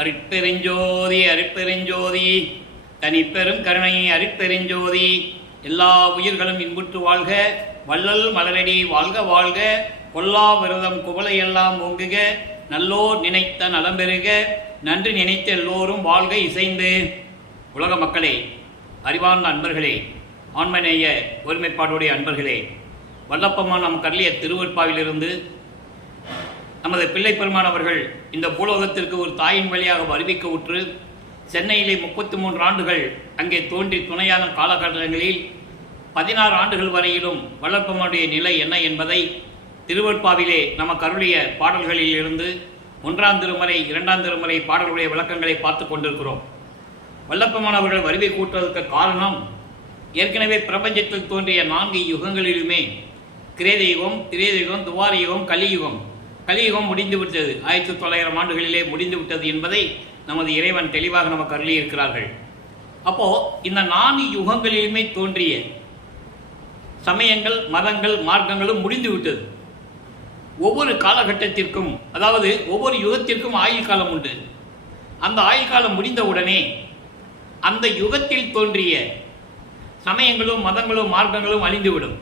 அருட்பெருஞ்சோதி அருட்பெருஞ்சோதி தனிப்பெரும் கருணை அருட்பெருஞ்சோதி. எல்லா உயிர்களும் இன்புற்று வாழ்க, வள்ளல் மலரடி வாழ்க வாழ்க, கொல்லா விரதம் குவளையெல்லாம் ஓங்குக, நல்லோர் நினைத்த நலம்பெறுக, நன்றி நினைத்த எல்லோரும் வாழ்க இசைந்து. உலக மக்களே, அறிவார்ந்த அன்பர்களே, ஆன்மநேய ஒருமைப்பாடுடைய அன்பர்களே, வல்லப்பம்மா நம் கருளிய திருவற்பாவிலிருந்து நமது பிள்ளை பெருமான் அவர்கள் இந்த பூலோகத்திற்கு ஒரு தாயின் வழியாக அறிவிக்க உற்று சென்னையிலே 33 ஆண்டுகள் அங்கே தோன்றி துணையான காலகட்டங்களில் 16 ஆண்டுகள் வரையிலும் வல்லப்பம்மாவுடைய நிலை என்ன என்பதை திருவற்பாவிலே நமக்கு அருளிய பாடல்களில் இருந்து 1ஆம் திருமுறை 2ஆம் திருமுறை பாடல்களுடைய விளக்கங்களை பார்த்து கொண்டிருக்கிறோம். வல்லப்பம்மான் அவர்கள் வருகை கூட்டுவதற்கு காரணம், ஏற்கனவே பிரபஞ்சத்தில் தோன்றிய 4 யுகங்களிலுமே கிரேத யுகம், திரேத யுகம், துவார யுகம், கலியுகம் முடிந்து விட்டது. 1900 ஆண்டுகளிலே முடிந்து விட்டது என்பதை நமது இறைவன் தெளிவாக நமக்கு அருளியிருக்கிறார்கள். அப்போ இந்த 4 யுகங்களிலுமே தோன்றிய சமயங்கள், மதங்கள், மார்க்கங்களும் முடிந்து விட்டது. ஒவ்வொரு காலகட்டத்திற்கும், அதாவது ஒவ்வொரு யுகத்திற்கும் ஆயுள் காலம் உண்டு. அந்த ஆயுள் காலம் முடிந்தவுடனே அந்த யுகத்தில் தோன்றிய சமயங்களும், மதங்களும், மார்க்கங்களும் அழிந்துவிடும்.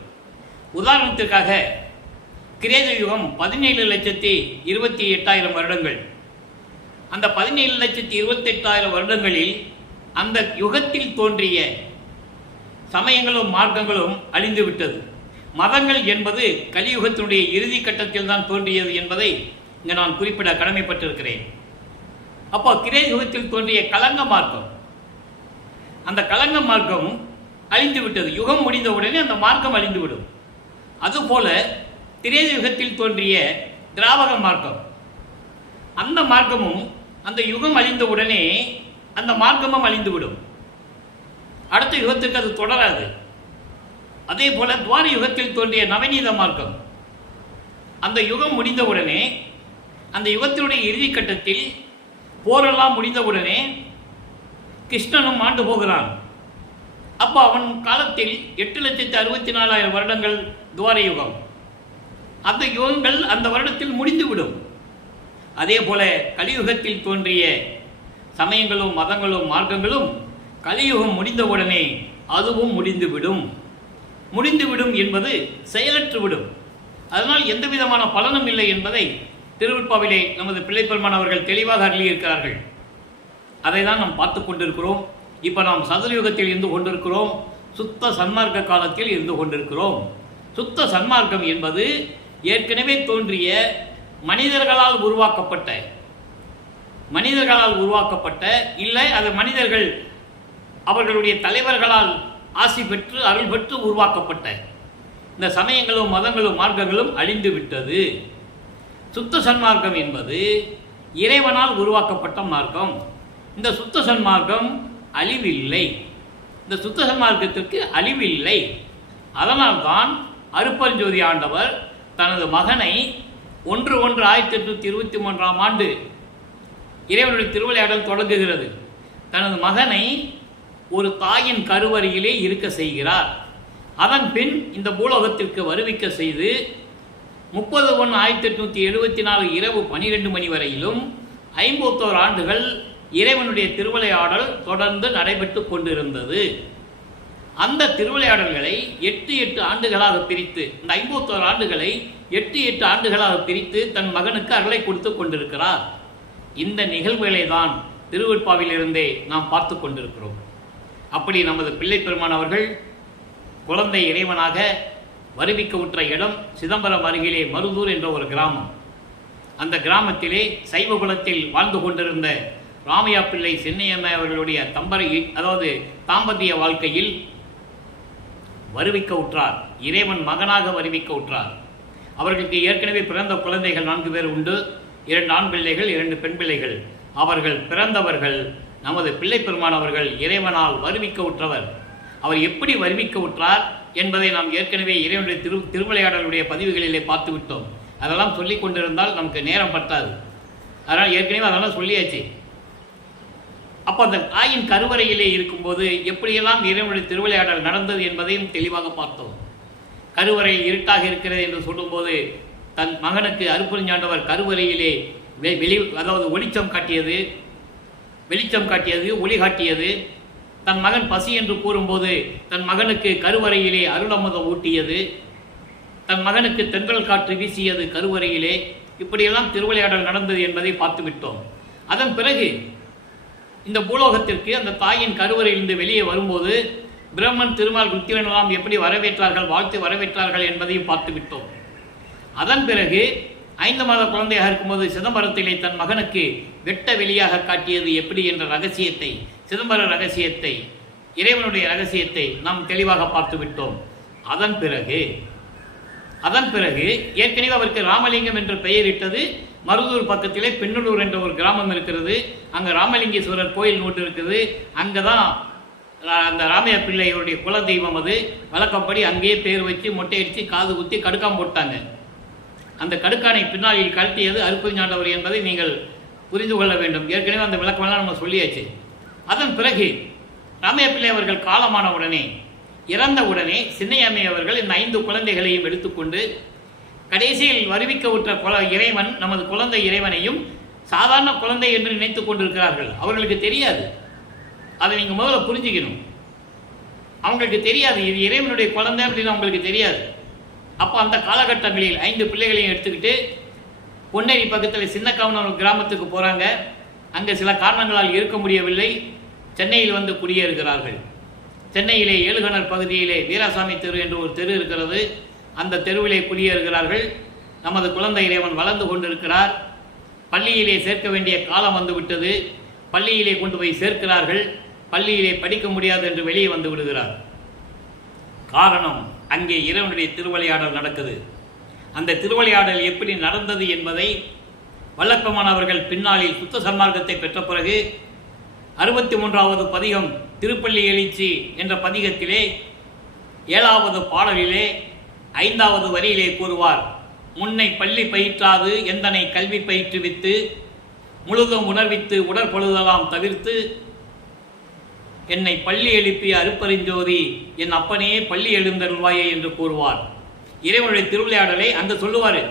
உதாரணத்திற்காக கிரேத யுகம் 17,28,000 வருடங்கள். அந்த 17,28,000 வருடங்களில் அந்த யுகத்தில் தோன்றிய சமயங்களும் மார்க்கங்களும் அழிந்துவிட்டது. மதங்கள் என்பது கலியுகத்தினுடைய இறுதி கட்டத்தில் தான் தோன்றியது என்பதை இங்கே நான் குறிப்பிட கடமைப்பட்டிருக்கிறேன். அப்போ கிரேத யுகத்தில் தோன்றிய கலங்க மார்க்கம், அந்த கலங்க மார்க்கம் அழிந்துவிட்டது. யுகம் முடிந்தவுடனே அந்த மார்க்கம் அழிந்துவிடும். அதுபோல திரேத யுகத்தில் தோன்றிய திராவக மார்க்கம், அந்த மார்க்கமும் அந்த யுகம் அழிந்தவுடனே அந்த மார்க்கமும் அழிந்துவிடும். அடுத்த யுகத்திற்கு அது தொடராது. அதே போல துவார யுகத்தில் தோன்றிய நவநீத மார்க்கம், அந்த யுகம் முடிந்தவுடனே, அந்த யுகத்தினுடைய இறுதி கட்டத்தில் போரெல்லாம் முடிந்தவுடனே கிருஷ்ணனும் ஆண்டு போகிறான். அப்போ அவன் காலத்தில் 8,64,000 வருடங்கள் துவார யுகம். அந்த யுகங்கள் அந்த வருடத்தில் முடிந்துவிடும். அதே போல கலியுகத்தில் தோன்றிய சமயங்களும், மதங்களும், மார்க்கங்களும் கலியுகம் முடிந்தவுடனே அதுவும் முடிந்துவிடும். முடிந்துவிடும் என்பது செயலற்றுவிடும். அதனால் எந்த விதமான பலனும் இல்லை என்பதை திருவற்பாவிலே நமது பிள்ளை பெருமான் அவர்கள் தெளிவாக அருளியிருக்கிறார்கள். அதை தான் நாம் பார்த்து கொண்டிருக்கிறோம். இப்போ நாம் சதுரயுகத்தில் இருந்து கொண்டிருக்கிறோம், சுத்த சன்மார்க்க காலத்தில் இருந்து கொண்டிருக்கிறோம். சுத்த சன்மார்க்கம் என்பது ஏற்கனவே தோன்றிய மனிதர்களால் உருவாக்கப்பட்ட இல்லை, அது மனிதர்கள் அவர்களுடைய தலைவர்களால் ஆசி பெற்று அருள் பெற்று உருவாக்கப்பட்ட இந்த சமயங்களும், மதங்களும், மார்க்கங்களும் அழிந்து விட்டது. சுத்த சன்மார்க்கம் என்பது இறைவனால் உருவாக்கப்பட்ட மார்க்கம். இந்த சுத்த சன்மார்க்கம் அழிவில்லை. இந்த சுத்த சன்மார்க்கத்திற்கு அழிவில்லை. அதனால்தான் அருட்பெருஞ்சோதி ஆண்டவர் தனது மகனை 1/1/1823 ஆண்டு இறைவனுடைய திருவிளையாடல் தொடங்குகிறது. தனது மகனை ஒரு தாயின் கருவறையிலே இருக்க செய்கிறார். அதன் பின் இந்த பூலோகத்திற்கு வருவிக்க செய்து 30/1/1874 இரவு 12 மணி வரையிலும் 51 ஆண்டுகள் இறைவனுடைய திருவிளையாடல் தொடர்ந்து நடைபெற்று கொண்டிருந்தது. அந்த திருவிளையாடல்களை 8 ஆண்டுகளாக பிரித்து, இந்த 51 ஆண்டுகளை 8 ஆண்டுகளாக பிரித்து தன் மகனுக்கு அருளை கொடுத்து கொண்டிருக்கிறார். இந்த நிகழ்வுகளை தான் திருவற்பாவிலிருந்தே நாம் பார்த்து கொண்டிருக்கிறோம். அப்படி நமது பிள்ளை பெருமான் அவர்கள் குழந்தை இறைவனாக வருவிக்க உற்ற இடம் சிதம்பரம் அருகிலே மருதூர் என்ற ஒரு கிராமம். அந்த கிராமத்திலே சைவ குலத்தில் வாழ்ந்து கொண்டிருந்த ராமையா பிள்ளை சென்னையம்மை அவர்களுடைய தாம்பத்திய வாழ்க்கையில் வருவிக்க உற்றார். இறைவன் மகனாக வருவிக்க உற்றார். அவர்களுக்கு ஏற்கனவே பிறந்த குழந்தைகள் 4 பேர் உண்டு. 2 ஆண் பிள்ளைகள், 2 பெண் பிள்ளைகள். அவர்கள் பிறந்தவர்கள் நமது பிள்ளை பெருமான் அவர்கள் இறைவனால் வருவிக்க உற்றவர். அவர் எப்படி வருவிக்க உற்றார் என்பதை நாம் ஏற்கனவே இறைவனுடைய திருவிளையாடலுடைய பதிவுகளிலே பார்த்து விட்டோம். அதெல்லாம் சொல்லி கொண்டிருந்தால் நமக்கு நேரம் பத்தாது. அதனால் ஏற்கனவே அதெல்லாம் சொல்லியாச்சு. அப்போ அந்த தாயின் கருவறையிலே இருக்கும்போது எப்படியெல்லாம் இறைவனுடைய திருவிளையாடல் நடந்தது என்பதையும் தெளிவாக பார்த்தோம். கருவறை இருட்டாக இருக்கிறது என்று சொல்லும்போது தன் மகனுக்கு அருட்பெருஞ்சாண்டவர் கருவறையிலே வெளி, அதாவது ஒளிச்சம் காட்டியது. வெளிச்சம் காட்டியது, ஒளி காட்டியது. தன் மகன் பசி என்று கூறும்போது தன் மகனுக்கு கருவறையிலே அருளமுதம் ஊட்டியது. தன் மகனுக்கு தென்றல் காற்று வீசியது கருவறையிலே. இப்படியெல்லாம் திருவிளையாடல் நடந்தது என்பதை பார்த்துவிட்டோம். அதன் பிறகு இந்த பூலோகத்திற்கு அந்த தாயின் கருவறையிலிருந்து வெளியே வரும்போது பிரம்மன், திருமால், ருத்திரனெல்லாம் எப்படி வரவேற்றார்கள், வாழ்த்து வரவேற்றார்கள் என்பதையும் பார்த்துவிட்டோம். அதன் பிறகு 5 மாத குழந்தையாக இருக்கும்போது சிதம்பரத்திலே தன் மகனுக்கு வெட்ட வெளியாக காட்டியது எப்படி என்ற ரகசியத்தை, சிதம்பர ரகசியத்தை, இறைவனுடைய ரகசியத்தை நாம் தெளிவாக பார்த்து விட்டோம். அதன் பிறகு ஏற்கனவே அவருக்கு ராமலிங்கம் என்று பெயரிட்டது. மருதூர் பக்கத்திலே பெண்ணலூர் என்ற ஒரு கிராமம் இருக்கிறது. அங்கே ராமலிங்கேஸ்வரர் கோயில் நோட்டு இருக்குது. அங்கே தான் அந்த ராமையா பிள்ளையுடைய குல தெய்வம். அது வழக்கப்படி அங்கேயே பேர் வச்சு மொட்டை அடித்து காது குத்தி கடுக்காம் போட்டாங்க. அந்த கடுக்கானை பின்னாளில் கழட்டியது அருப்புஞாண்டவர் என்பதை நீங்கள் புரிந்து கொள்ள வேண்டும். ஏற்கனவே அந்த விளக்கமெல்லாம் நம்ம சொல்லியாச்சு. அதன் பிறகு ராமையா பிள்ளை அவர்கள் காலமான உடனே, இறந்த உடனே சின்னையாமை அவர்கள் இந்த 5 குழந்தைகளையும் எடுத்துக்கொண்டு கடைசியில் வருவிக்க உற்ற இறைவன், நமது குழந்தை இறைவனையும் சாதாரண குழந்தை என்று நினைத்துக் கொண்டிருக்கிறார்கள். அவர்களுக்கு தெரியாது. அதை நீங்கள் முதல்ல புரிஞ்சுக்கணும். அவங்களுக்கு தெரியாது இது இறைவனுடைய குழந்தை அப்படின்னு அவங்களுக்கு தெரியாது. அப்போ அந்த காலகட்டங்களில் 5 பிள்ளைகளையும் எடுத்துக்கிட்டு பொன்னேரி பக்கத்தில் சின்னக்காவனூர் கிராமத்துக்கு போகிறாங்க. அங்கே சில காரணங்களால் இருக்க முடியவில்லை. சென்னையில் வந்து குடியேறுகிறார்கள். சென்னையிலே ஏழுகணர் பகுதியிலே வீராசாமி தெரு என்று ஒரு தெரு இருக்கிறது. அந்த தெருவிலே குடியேறுகிறார்கள். நமது குழந்தை இறைவன் வளர்ந்து கொண்டிருக்கிறார். பள்ளியிலே சேர்க்க வேண்டிய காலம் வந்துவிட்டது. பள்ளியிலே கொண்டு போய் சேர்க்கிறார்கள். பள்ளியிலே படிக்க முடியாது என்று வெளியே வந்து விடுகிறார். காரணம், அங்கே இறைவனுடைய திருவிளையாடல் நடக்குது. அந்த திருவிளையாடல் எப்படி நடந்தது என்பதை வல்லப்பெருமான் அவர்கள் பின்னாளில் சுத்த சன்மார்க்கத்தை பெற்ற பிறகு 63வது பதிகம் திருப்பள்ளி எழுச்சி என்ற பதிகத்திலே 7வது பாடலிலே 5வது வரியிலே கூறுவார். முன்னை பள்ளி பயிற்றாது எந்தனை கல்வி பயிற்றுவித்து முழுதும் உணர்வித்து உடற்பொழுதெல்லாம் தவிர்த்து என்னை பள்ளி எழுப்பிய அருப்பரிஞ்சோதி என் அப்பனே பள்ளி எழுந்தருள்வாயே என்று கூறுவார். இறைவனுடைய திருவிளையாடலை அங்கே சொல்லுவார்.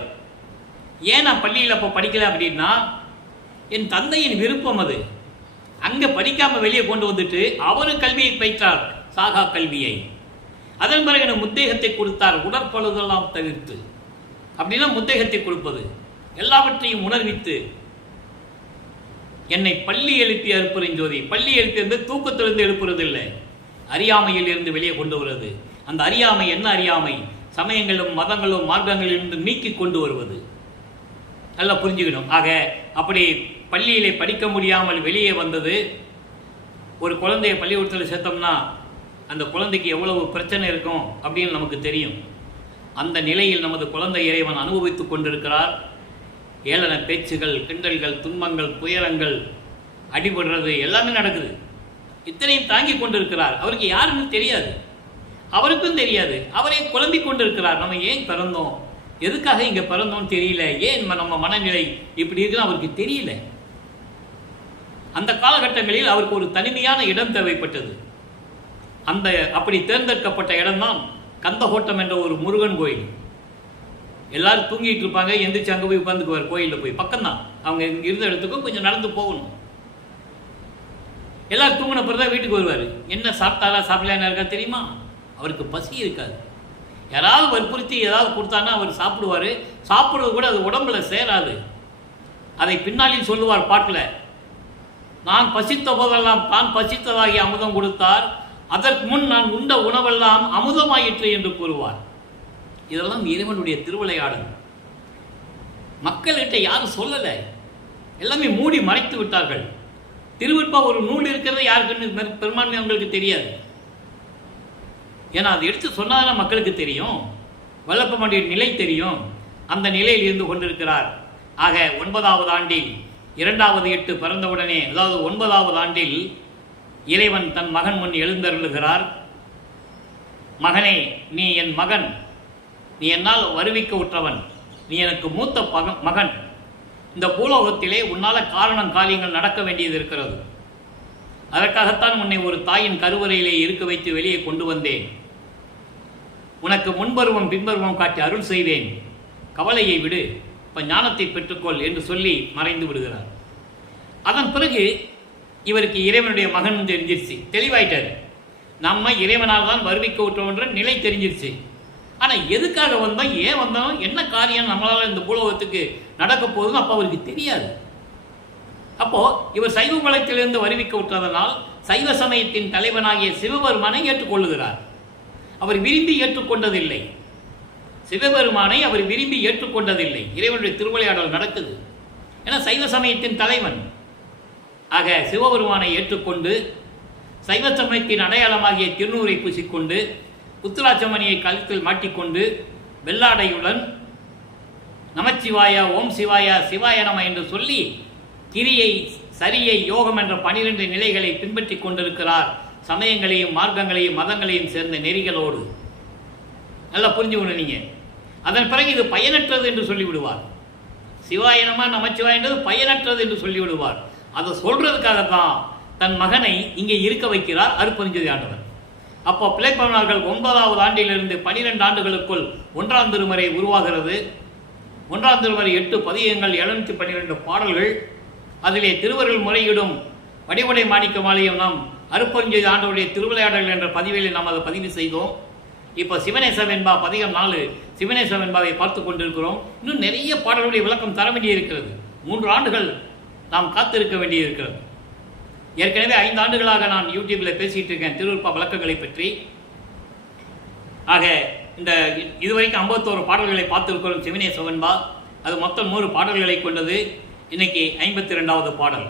ஏன் நான் பள்ளியில் அப்போ படிக்கல அப்படின்னா, என் தந்தையின் விருப்பம் அது. அங்கே படிக்காமல் வெளியே கொண்டு வந்துட்டு அவரு கல்வியை பயிற்றார், சாகா கல்வியை. அதன் பிறகு எனக்கு முத்தேகத்தை கொடுத்தார், உடற்பொழுதெல்லாம் தவிர்த்து. அப்படின்னா முத்தேகத்தை கொடுப்பது, எல்லாவற்றையும் உணர்வித்து என்னை பள்ளி எழுப்பி அருப்பரிஞ்சோதி. பள்ளி எழுப்பியிருந்து தூக்கத்திலிருந்து எழுப்புறது இல்லை, அறியாமையில் இருந்து வெளியே கொண்டு வருவது. அந்த அறியாமை என்ன அறியாமை? சமயங்களும் மதங்களும் மார்க்கங்களிலிருந்து நீக்கி கொண்டு வருவது. நல்லா புரிஞ்சுக்கணும். ஆக அப்படி பள்ளியிலே படிக்க முடியாமல் வெளியே வந்தது. ஒரு குழந்தைய பள்ளிக்கூடத்தில் சேர்த்தோம்னா அந்த குழந்தைக்கு எவ்வளவு பிரச்சனை இருக்கும் அப்படின்னு நமக்கு தெரியும். அந்த நிலையில் நமது குழந்தை இறைவன் அனுபவித்துக் கொண்டிருக்கிறார். ஏளன பேச்சுகள், கிண்டல்கள், துன்பங்கள், துயரங்கள், அடிபடுறது எல்லாமே நடக்குது. இத்தனையும் தாங்கி கொண்டிருக்கிறார். அவருக்கு யாருன்னு தெரியாது, அவருக்கும் தெரியாது. அவரே குழம்பிக் கொண்டிருக்கிறார். நம்ம ஏன் பிறந்தோம், எதுக்காக இங்கே பிறந்தோம்னு தெரியல, ஏன் நம்ம மனநிலை இப்படி இருக்குன்னு அவருக்கு தெரியல. அந்த காலகட்டங்களில் அவருக்கு ஒரு தனிமையான இடம் தேவைப்பட்டது. அந்த அப்படி தேர்ந்தெடுக்கப்பட்ட இடம்தான் கந்தகோட்டம் என்ற ஒரு முருகன் கோயில். எல்லாரும் தூங்கிட்டு இருப்பாங்க, எந்திரிச்சு அங்கே போய் உட்காந்துக்குவார். கோயிலில் போய் பக்கம்தான், அவங்க இருந்த இடத்துக்கும் கொஞ்சம் நடந்து போகணும். எல்லாரும் தூங்கின பிறகு தான் வீட்டுக்கு வருவார். என்ன சாப்பிட்டாலா சாப்பிடலான்னு இருக்கா தெரியுமா? அவருக்கு பசி இருக்காது. யாராவது வற்புறுத்தி ஏதாவது கொடுத்தாங்கன்னா அவர் சாப்பிடுவார். சாப்பிடுறது கூட அது உடம்புல சேராது. அதை பின்னாளில் சொல்லுவார் பாட்டில். நான் பசித்த போதெல்லாம் தான் பசித்ததாகி அமுதம் கொடுத்தார், அதற்கு முன் நான் உண்ட உணவெல்லாம் அமுதமாயிற்று என்று கூறுவார். இதெல்லாம் இறைவனுடைய திருவிளையாடல். மக்கள்கிட்ட யாரும் சொல்லலை, எல்லாமே மூடி மறைத்து விட்டார்கள். திருவிற்பா ஒரு நூல் இருக்கிறது யாருக்குன்னு பெரும்பான்மை அவங்களுக்கு தெரியாது. ஏன்னா அது எடுத்து சொன்னாதான் மக்களுக்கு தெரியும், வல்லப்பெருமானுடைய நிலை தெரியும். அந்த நிலையில் இருந்து கொண்டிருக்கிறார். ஆக 9வது ஆண்டில் 2வது 8 பிறந்தவுடனே, அதாவது 9வது ஆண்டில் இறைவன் தன் மகன் முன் எழுந்தருளுகிறார். மகனே, நீ என் மகன், நீ என்னால் வருவிக்க உற்றவன், நீ எனக்கு மூத்த மகன். இந்த பூலோகத்திலே உன்னால் காரணம் காரியங்கள் நடக்க வேண்டியது இருக்கிறது. அதற்காகத்தான் உன்னை ஒரு தாயின் கருவறையிலே இருக்க வைத்து வெளியே கொண்டு வந்தேன். உனக்கு முன்பருவம் பின்பருவம் காட்டி அருள் செய்வேன். கவலையை விடு, இப்போ ஞானத்தை பெற்றுக்கொள் என்று சொல்லி மறைந்து விடுகிறார். அதன் பிறகு இவருக்கு இறைவனுடைய மகன் தெரிஞ்சிருச்சு, தெளிவாயிட்டார். நம்ம இறைவனால் தான் வருவிக்க விட்டோன்ற நிலை தெரிஞ்சிருச்சு. ஆனால் எதுக்காக வந்தோம், ஏன் வந்தோம், என்ன காரியம் நம்மளால் இந்த பூலோகத்துக்கு நடக்க போகுதுன்னு அப்போ அவருக்கு தெரியாது. அப்போது இவர் சைவ குலத்திலிருந்து வருவிக்க விட்டதனால் சைவ சமயத்தின் தலைவனாகிய சிவபெருமானை ஏற்றுக்கொள்ளுகிறார். அவர் விரும்பி ஏற்றுக்கொண்டதில்லை, சிவபெருமானை அவர் விரும்பி ஏற்றுக்கொண்டதில்லை. இறைவனுடைய திருவிளையாடல் நடக்குது. ஏன்னா சைவ சமயத்தின் தலைவன் ஆக சிவபெருமானை ஏற்றுக்கொண்டு சைவ சமயத்தின் அடையாளமாகிய திருநூரை பூசிக்கொண்டு உத்திராட்சமணியை கழுத்தில் மாட்டிக்கொண்டு வெள்ளாடையுடன் நமச்சிவாயா, ஓம் சிவாயா, சிவாய நம என்று சொல்லி கிரியை, சரியை, யோகம் என்ற 12 நிலைகளை பின்பற்றி கொண்டிருக்கிறார். சமயங்களையும் மார்க்கங்களையும் மதங்களையும் சேர்ந்த நெறிகளோடு. நல்லா புரிஞ்சுக்கணும் நீங்க. அதன் பிறகு இது பயனற்றது என்று சொல்லிவிடுவார். சிவாயனமா நமச்சிவாய என்றது பயனற்றது என்று சொல்லிவிடுவார். அதை சொல்றதுக்காகத்தான் தன் மகனை இங்கே இருக்க வைக்கிறார் அருட்பெருஞ்ஜோதி ஆண்டவர். அப்போ பிள்ளைப்பவனார்கள் 9வது ஆண்டிலிருந்து 12 ஆண்டுகளுக்குள் 1ஆம் திருமுறை உருவாகிறது. 1ஆம் திருமுறை 8 பதிகங்கள், 712 பாடல்கள். அதிலே திருவருள் முறையிடும் வடிவடை மாணிக்க மாலையும் நாம் அருட்பெருஞ்ஜோதி ஆண்டவருடைய திருவிளையாடல் என்ற பதிவில் நாம் அதை பதிவு செய்தோம். இப்போ சிவனேச வெண்பா பதிகம் 4 சிவனேச வெண்பாவை பார்த்து கொண்டிருக்கிறோம். இன்னும் நிறைய பாடல்களுடைய விளக்கம் தர வேண்டியிருக்கிறது. 3 ஆண்டுகள் நாம் காத்திருக்க வேண்டியிருக்கிறது. ஏற்கனவே 5 ஆண்டுகளாக நான் யூடியூப்பில் பேசிகிட்டு இருக்கேன் திருவுருப்பா விளக்கங்களை பற்றி. ஆக இந்த இதுவரைக்கும் 51 பாடல்களை பார்த்துருக்கிறோம் சிவனேச வெண்பா. அது மொத்தம் 100 பாடல்களை கொண்டது. இன்னைக்கு 52வது பாடல்.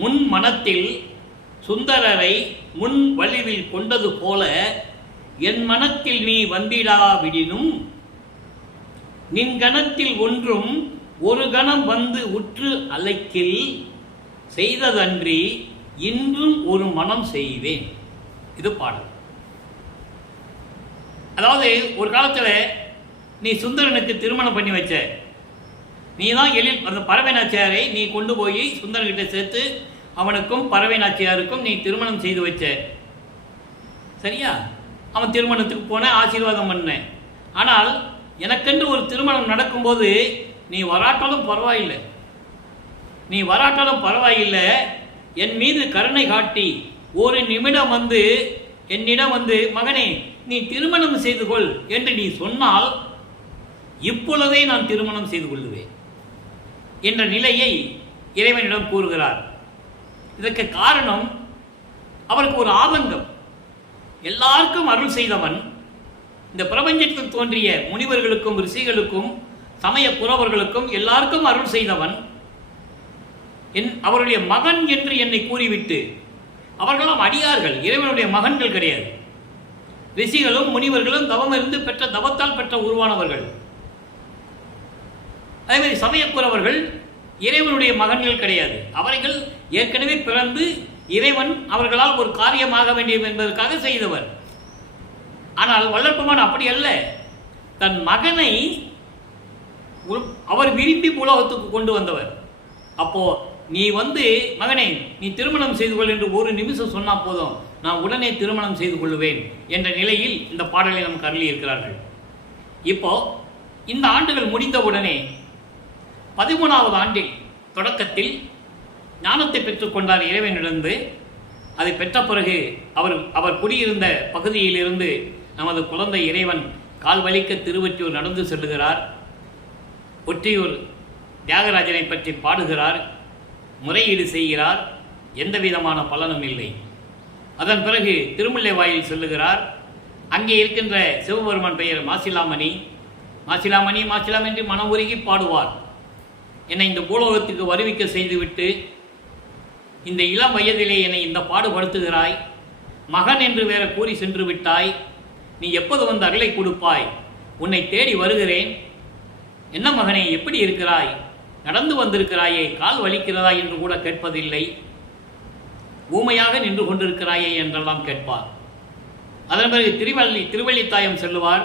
முன் மனத்தில் சுந்தரரை முன் வலிவில் கொண்டது போல என் மனத்தில் நீ வந்திடாவிடினும் நின் கணத்தில் ஒன்றும் ஒரு கணம் வந்து உற்று அலைக்கில் செய்ததன்றி இன்றும் ஒரு மனம் செய்வேன். இது பாடல். அதாவது ஒரு காலத்தில் நீ சுந்தரனுக்கு திருமணம் பண்ணி வச்ச, நீ தான் எழில் அந்த பறவை நாச்சியாரை நீ கொண்டு போய் சுந்தரன்கிட்ட சேர்த்து அவனுக்கும் பறவை நாச்சியாருக்கும் நீ திருமணம் செய்து வச்ச. சரியா? அவன் திருமணத்துக்கு போன, ஆசீர்வாதம் பண்ணேன். ஆனால் எனக்கென்று ஒரு திருமணம் நடக்கும்போது நீ வராட்டாலும் பரவாயில்லை, நீ வராட்டாலும் பரவாயில்லை, என் மீது கருணை காட்டி ஒரு நிமிடம் வந்து என்னிடம் வந்து மகனே நீ திருமணம் செய்து கொள் என்று நீ சொன்னால் இப்பொழுதே நான் திருமணம் செய்து கொள்ளுவேன் என்ற நிலையை இறைவனிடம் கூறுகிறார். இதற்கு காரணம் அவருக்கு ஒரு ஆதங்கம். எல்லாருக்கும் அருள் செய்தவன், இந்த பிரபஞ்சத்தில் தோன்றிய முனிவர்களுக்கும் ரிஷிகளுக்கும் சமய புறவர்களுக்கும் எல்லாருக்கும் அருள் செய்தவன் அவருடைய மகன் என்று என்னை கூறிவிட்டு, அவர்களும் அடியார்கள், இறைவனுடைய மகன்கள் கிடையாது. ரிஷிகளும் முனிவர்களும் தவம் இருந்து பெற்ற தவத்தால் பெற்ற உருவானவர்கள். அதே மாதிரி சமயக்குறவர்கள் இறைவனுடைய மகன்கள் கிடையாது. அவர்கள் ஏற்கனவே பிறந்து இறைவன் அவர்களால் ஒரு காரியமாக வேண்டியது என்பதற்காக செய்தவர். ஆனால் வள்ளற்பெருமான் அப்படி அல்ல. தன் மகனை அவர் விரும்பி உலகத்துக்கு கொண்டு வந்தவர். அப்போ நீ வந்து மகனே நீ திருமணம் செய்து கொள் என்று ஒரு நிமிஷம் சொன்னா போதும், நான் உடனே திருமணம் செய்து கொள்ளுவேன் என்ற நிலையில் இந்த பாடலை நமக்கு அருளி இருக்கிறார்கள். இப்போ இந்த ஆண்டுகள் முடிந்தவுடனே 13வது ஆண்டில் தொடக்கத்தில் ஞானத்தை பெற்றுக்கொண்டார் இறைவனிடந்து. அதை பெற்ற பிறகு அவர் குடியிருந்த பகுதியிலிருந்து நமது குழந்தை இறைவன் கால் வலிக்க திருவொற்றியூர் நடந்து செல்லுகிறார். ஒற்றியூர் தியாகராஜனை பற்றி பாடுகிறார், முறையீடு செய்கிறார். எந்த விதமான பலனும் இல்லை. அதன் பிறகு திருமுல்லை வாயில் செல்லுகிறார். அங்கே இருக்கின்ற சிவபெருமான் பெயர் மாசிலாமணி. மாசிலாமணி மாசிலாம் என்று மனம் உருகி பாடுவார். என்னை இந்த பூலோகத்துக்கு வருவிக்க செய்துவிட்டு இந்த இளம் வயதிலே என்னை இந்த பாடுபடுத்துகிறாய், மகன் என்று வேற கூறி சென்று விட்டாய், நீ எப்போது வந்து அருளை கொடுப்பாய், உன்னை தேடி வருகிறேன், என்ன மகனே எப்படி இருக்கிறாய், நடந்து வந்திருக்கிறாயே, கால் வலிக்கிறதா என்று கூட கேட்பதில்லை, ஊமையாக நின்று கொண்டிருக்கிறாயே என்றெல்லாம் கேட்பார். அதன் பிறகு திருவள்ளித்தாயம் செல்லுவார்.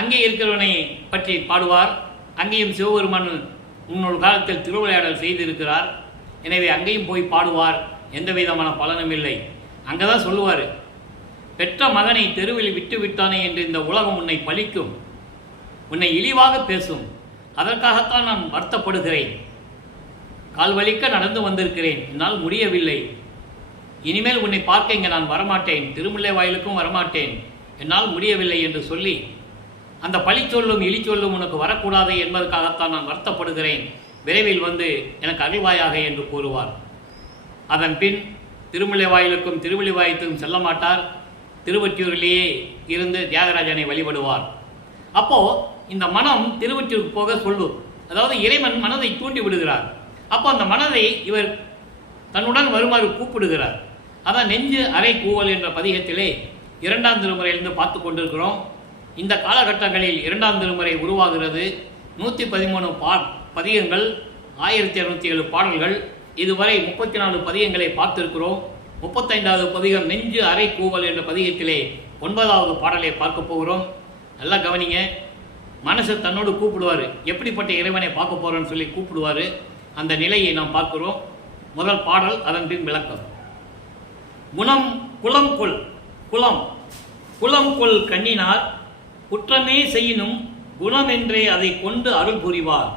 அங்கே இருக்கிறவனை பற்றி பாடுவார். அங்கேயும் சிவபெருமான் முன்னொரு காலத்தில் திருவிளையாடல் செய்திருக்கிறார். எனவே அங்கேயும் போய் பாடுவார். எந்த விதமான பலனும் இல்லை. அங்கே தான் சொல்லுவார், பெற்ற மகனை தெருவில் விட்டு விட்டானே என்று இந்த உலகம் உன்னை பழிக்கும், உன்னை இழிவாக பேசும், அதற்காகத்தான் நான் வருத்தப்படுகிறேன். கால் வலிக்க நடந்து வந்திருக்கிறேன், என்னால் முடியவில்லை. இனிமேல் உன்னை பார்க்க இங்கே நான் வரமாட்டேன், திருமுல்லை வாயிலுக்கும் வரமாட்டேன், என்னால் முடியவில்லை என்று சொல்லி அந்த பழி சொல்லும் இழி சொல்லும் உனக்கு வரக்கூடாது என்பதற்காகத்தான் நான் வருத்தப்படுகிறேன், விரைவில் வந்து எனக்கு அருள்வாயாக என்று கூறுவார். அதன் பின் திருமுல்லை வாயிலுக்கும் திருவள்ளிவாயத்துக்கும் செல்ல மாட்டார், திருவொற்றியூரிலேயே இருந்து தியாகராஜனை வழிபடுவார். அப்போது இந்த மனம் திருவொற்றியூருக்கு போக சொல்லும், அதாவது இறைவன் மனதை தூண்டி விடுகிறார். அப்போ அந்த மனதை இவர் தன்னுடன் வருமாறு கூப்பிடுகிறார். அதான் நெஞ்சு அறை கூவல் என்ற பதிகத்திலே 2ஆம் திருமுறையிலிருந்து பார்த்து கொண்டிருக்கிறோம். இந்த காலகட்டங்களில் 2ஆம் திருமுறை உருவாகிறது. 113 பதிகங்கள், 1207 பாடல்கள், இதுவரை 34 பதிகங்களை பார்த்திருக்கிறோம். 35வது பதிகம் நெஞ்சு அறை கூவல் என்ற பதிகத்திலே 9வது பாடலை பார்க்க போகிறோம். நல்லா கவனிங்க. மனசு தன்னோடு கூப்பிடுவார், எப்படிப்பட்ட இறைவனை பார்க்க போகிறோன்னு சொல்லி கூப்பிடுவார். அந்த நிலையை நாம் பார்க்கிறோம். முதல் பாடல், அதன் பின் விளக்கம். குணம் குலம் கொள், குலம் குலம் கொள் கண்ணினார் குற்றமே செய்யினும் குணமென்றே அதை கொண்டு அருள் புரிவார்.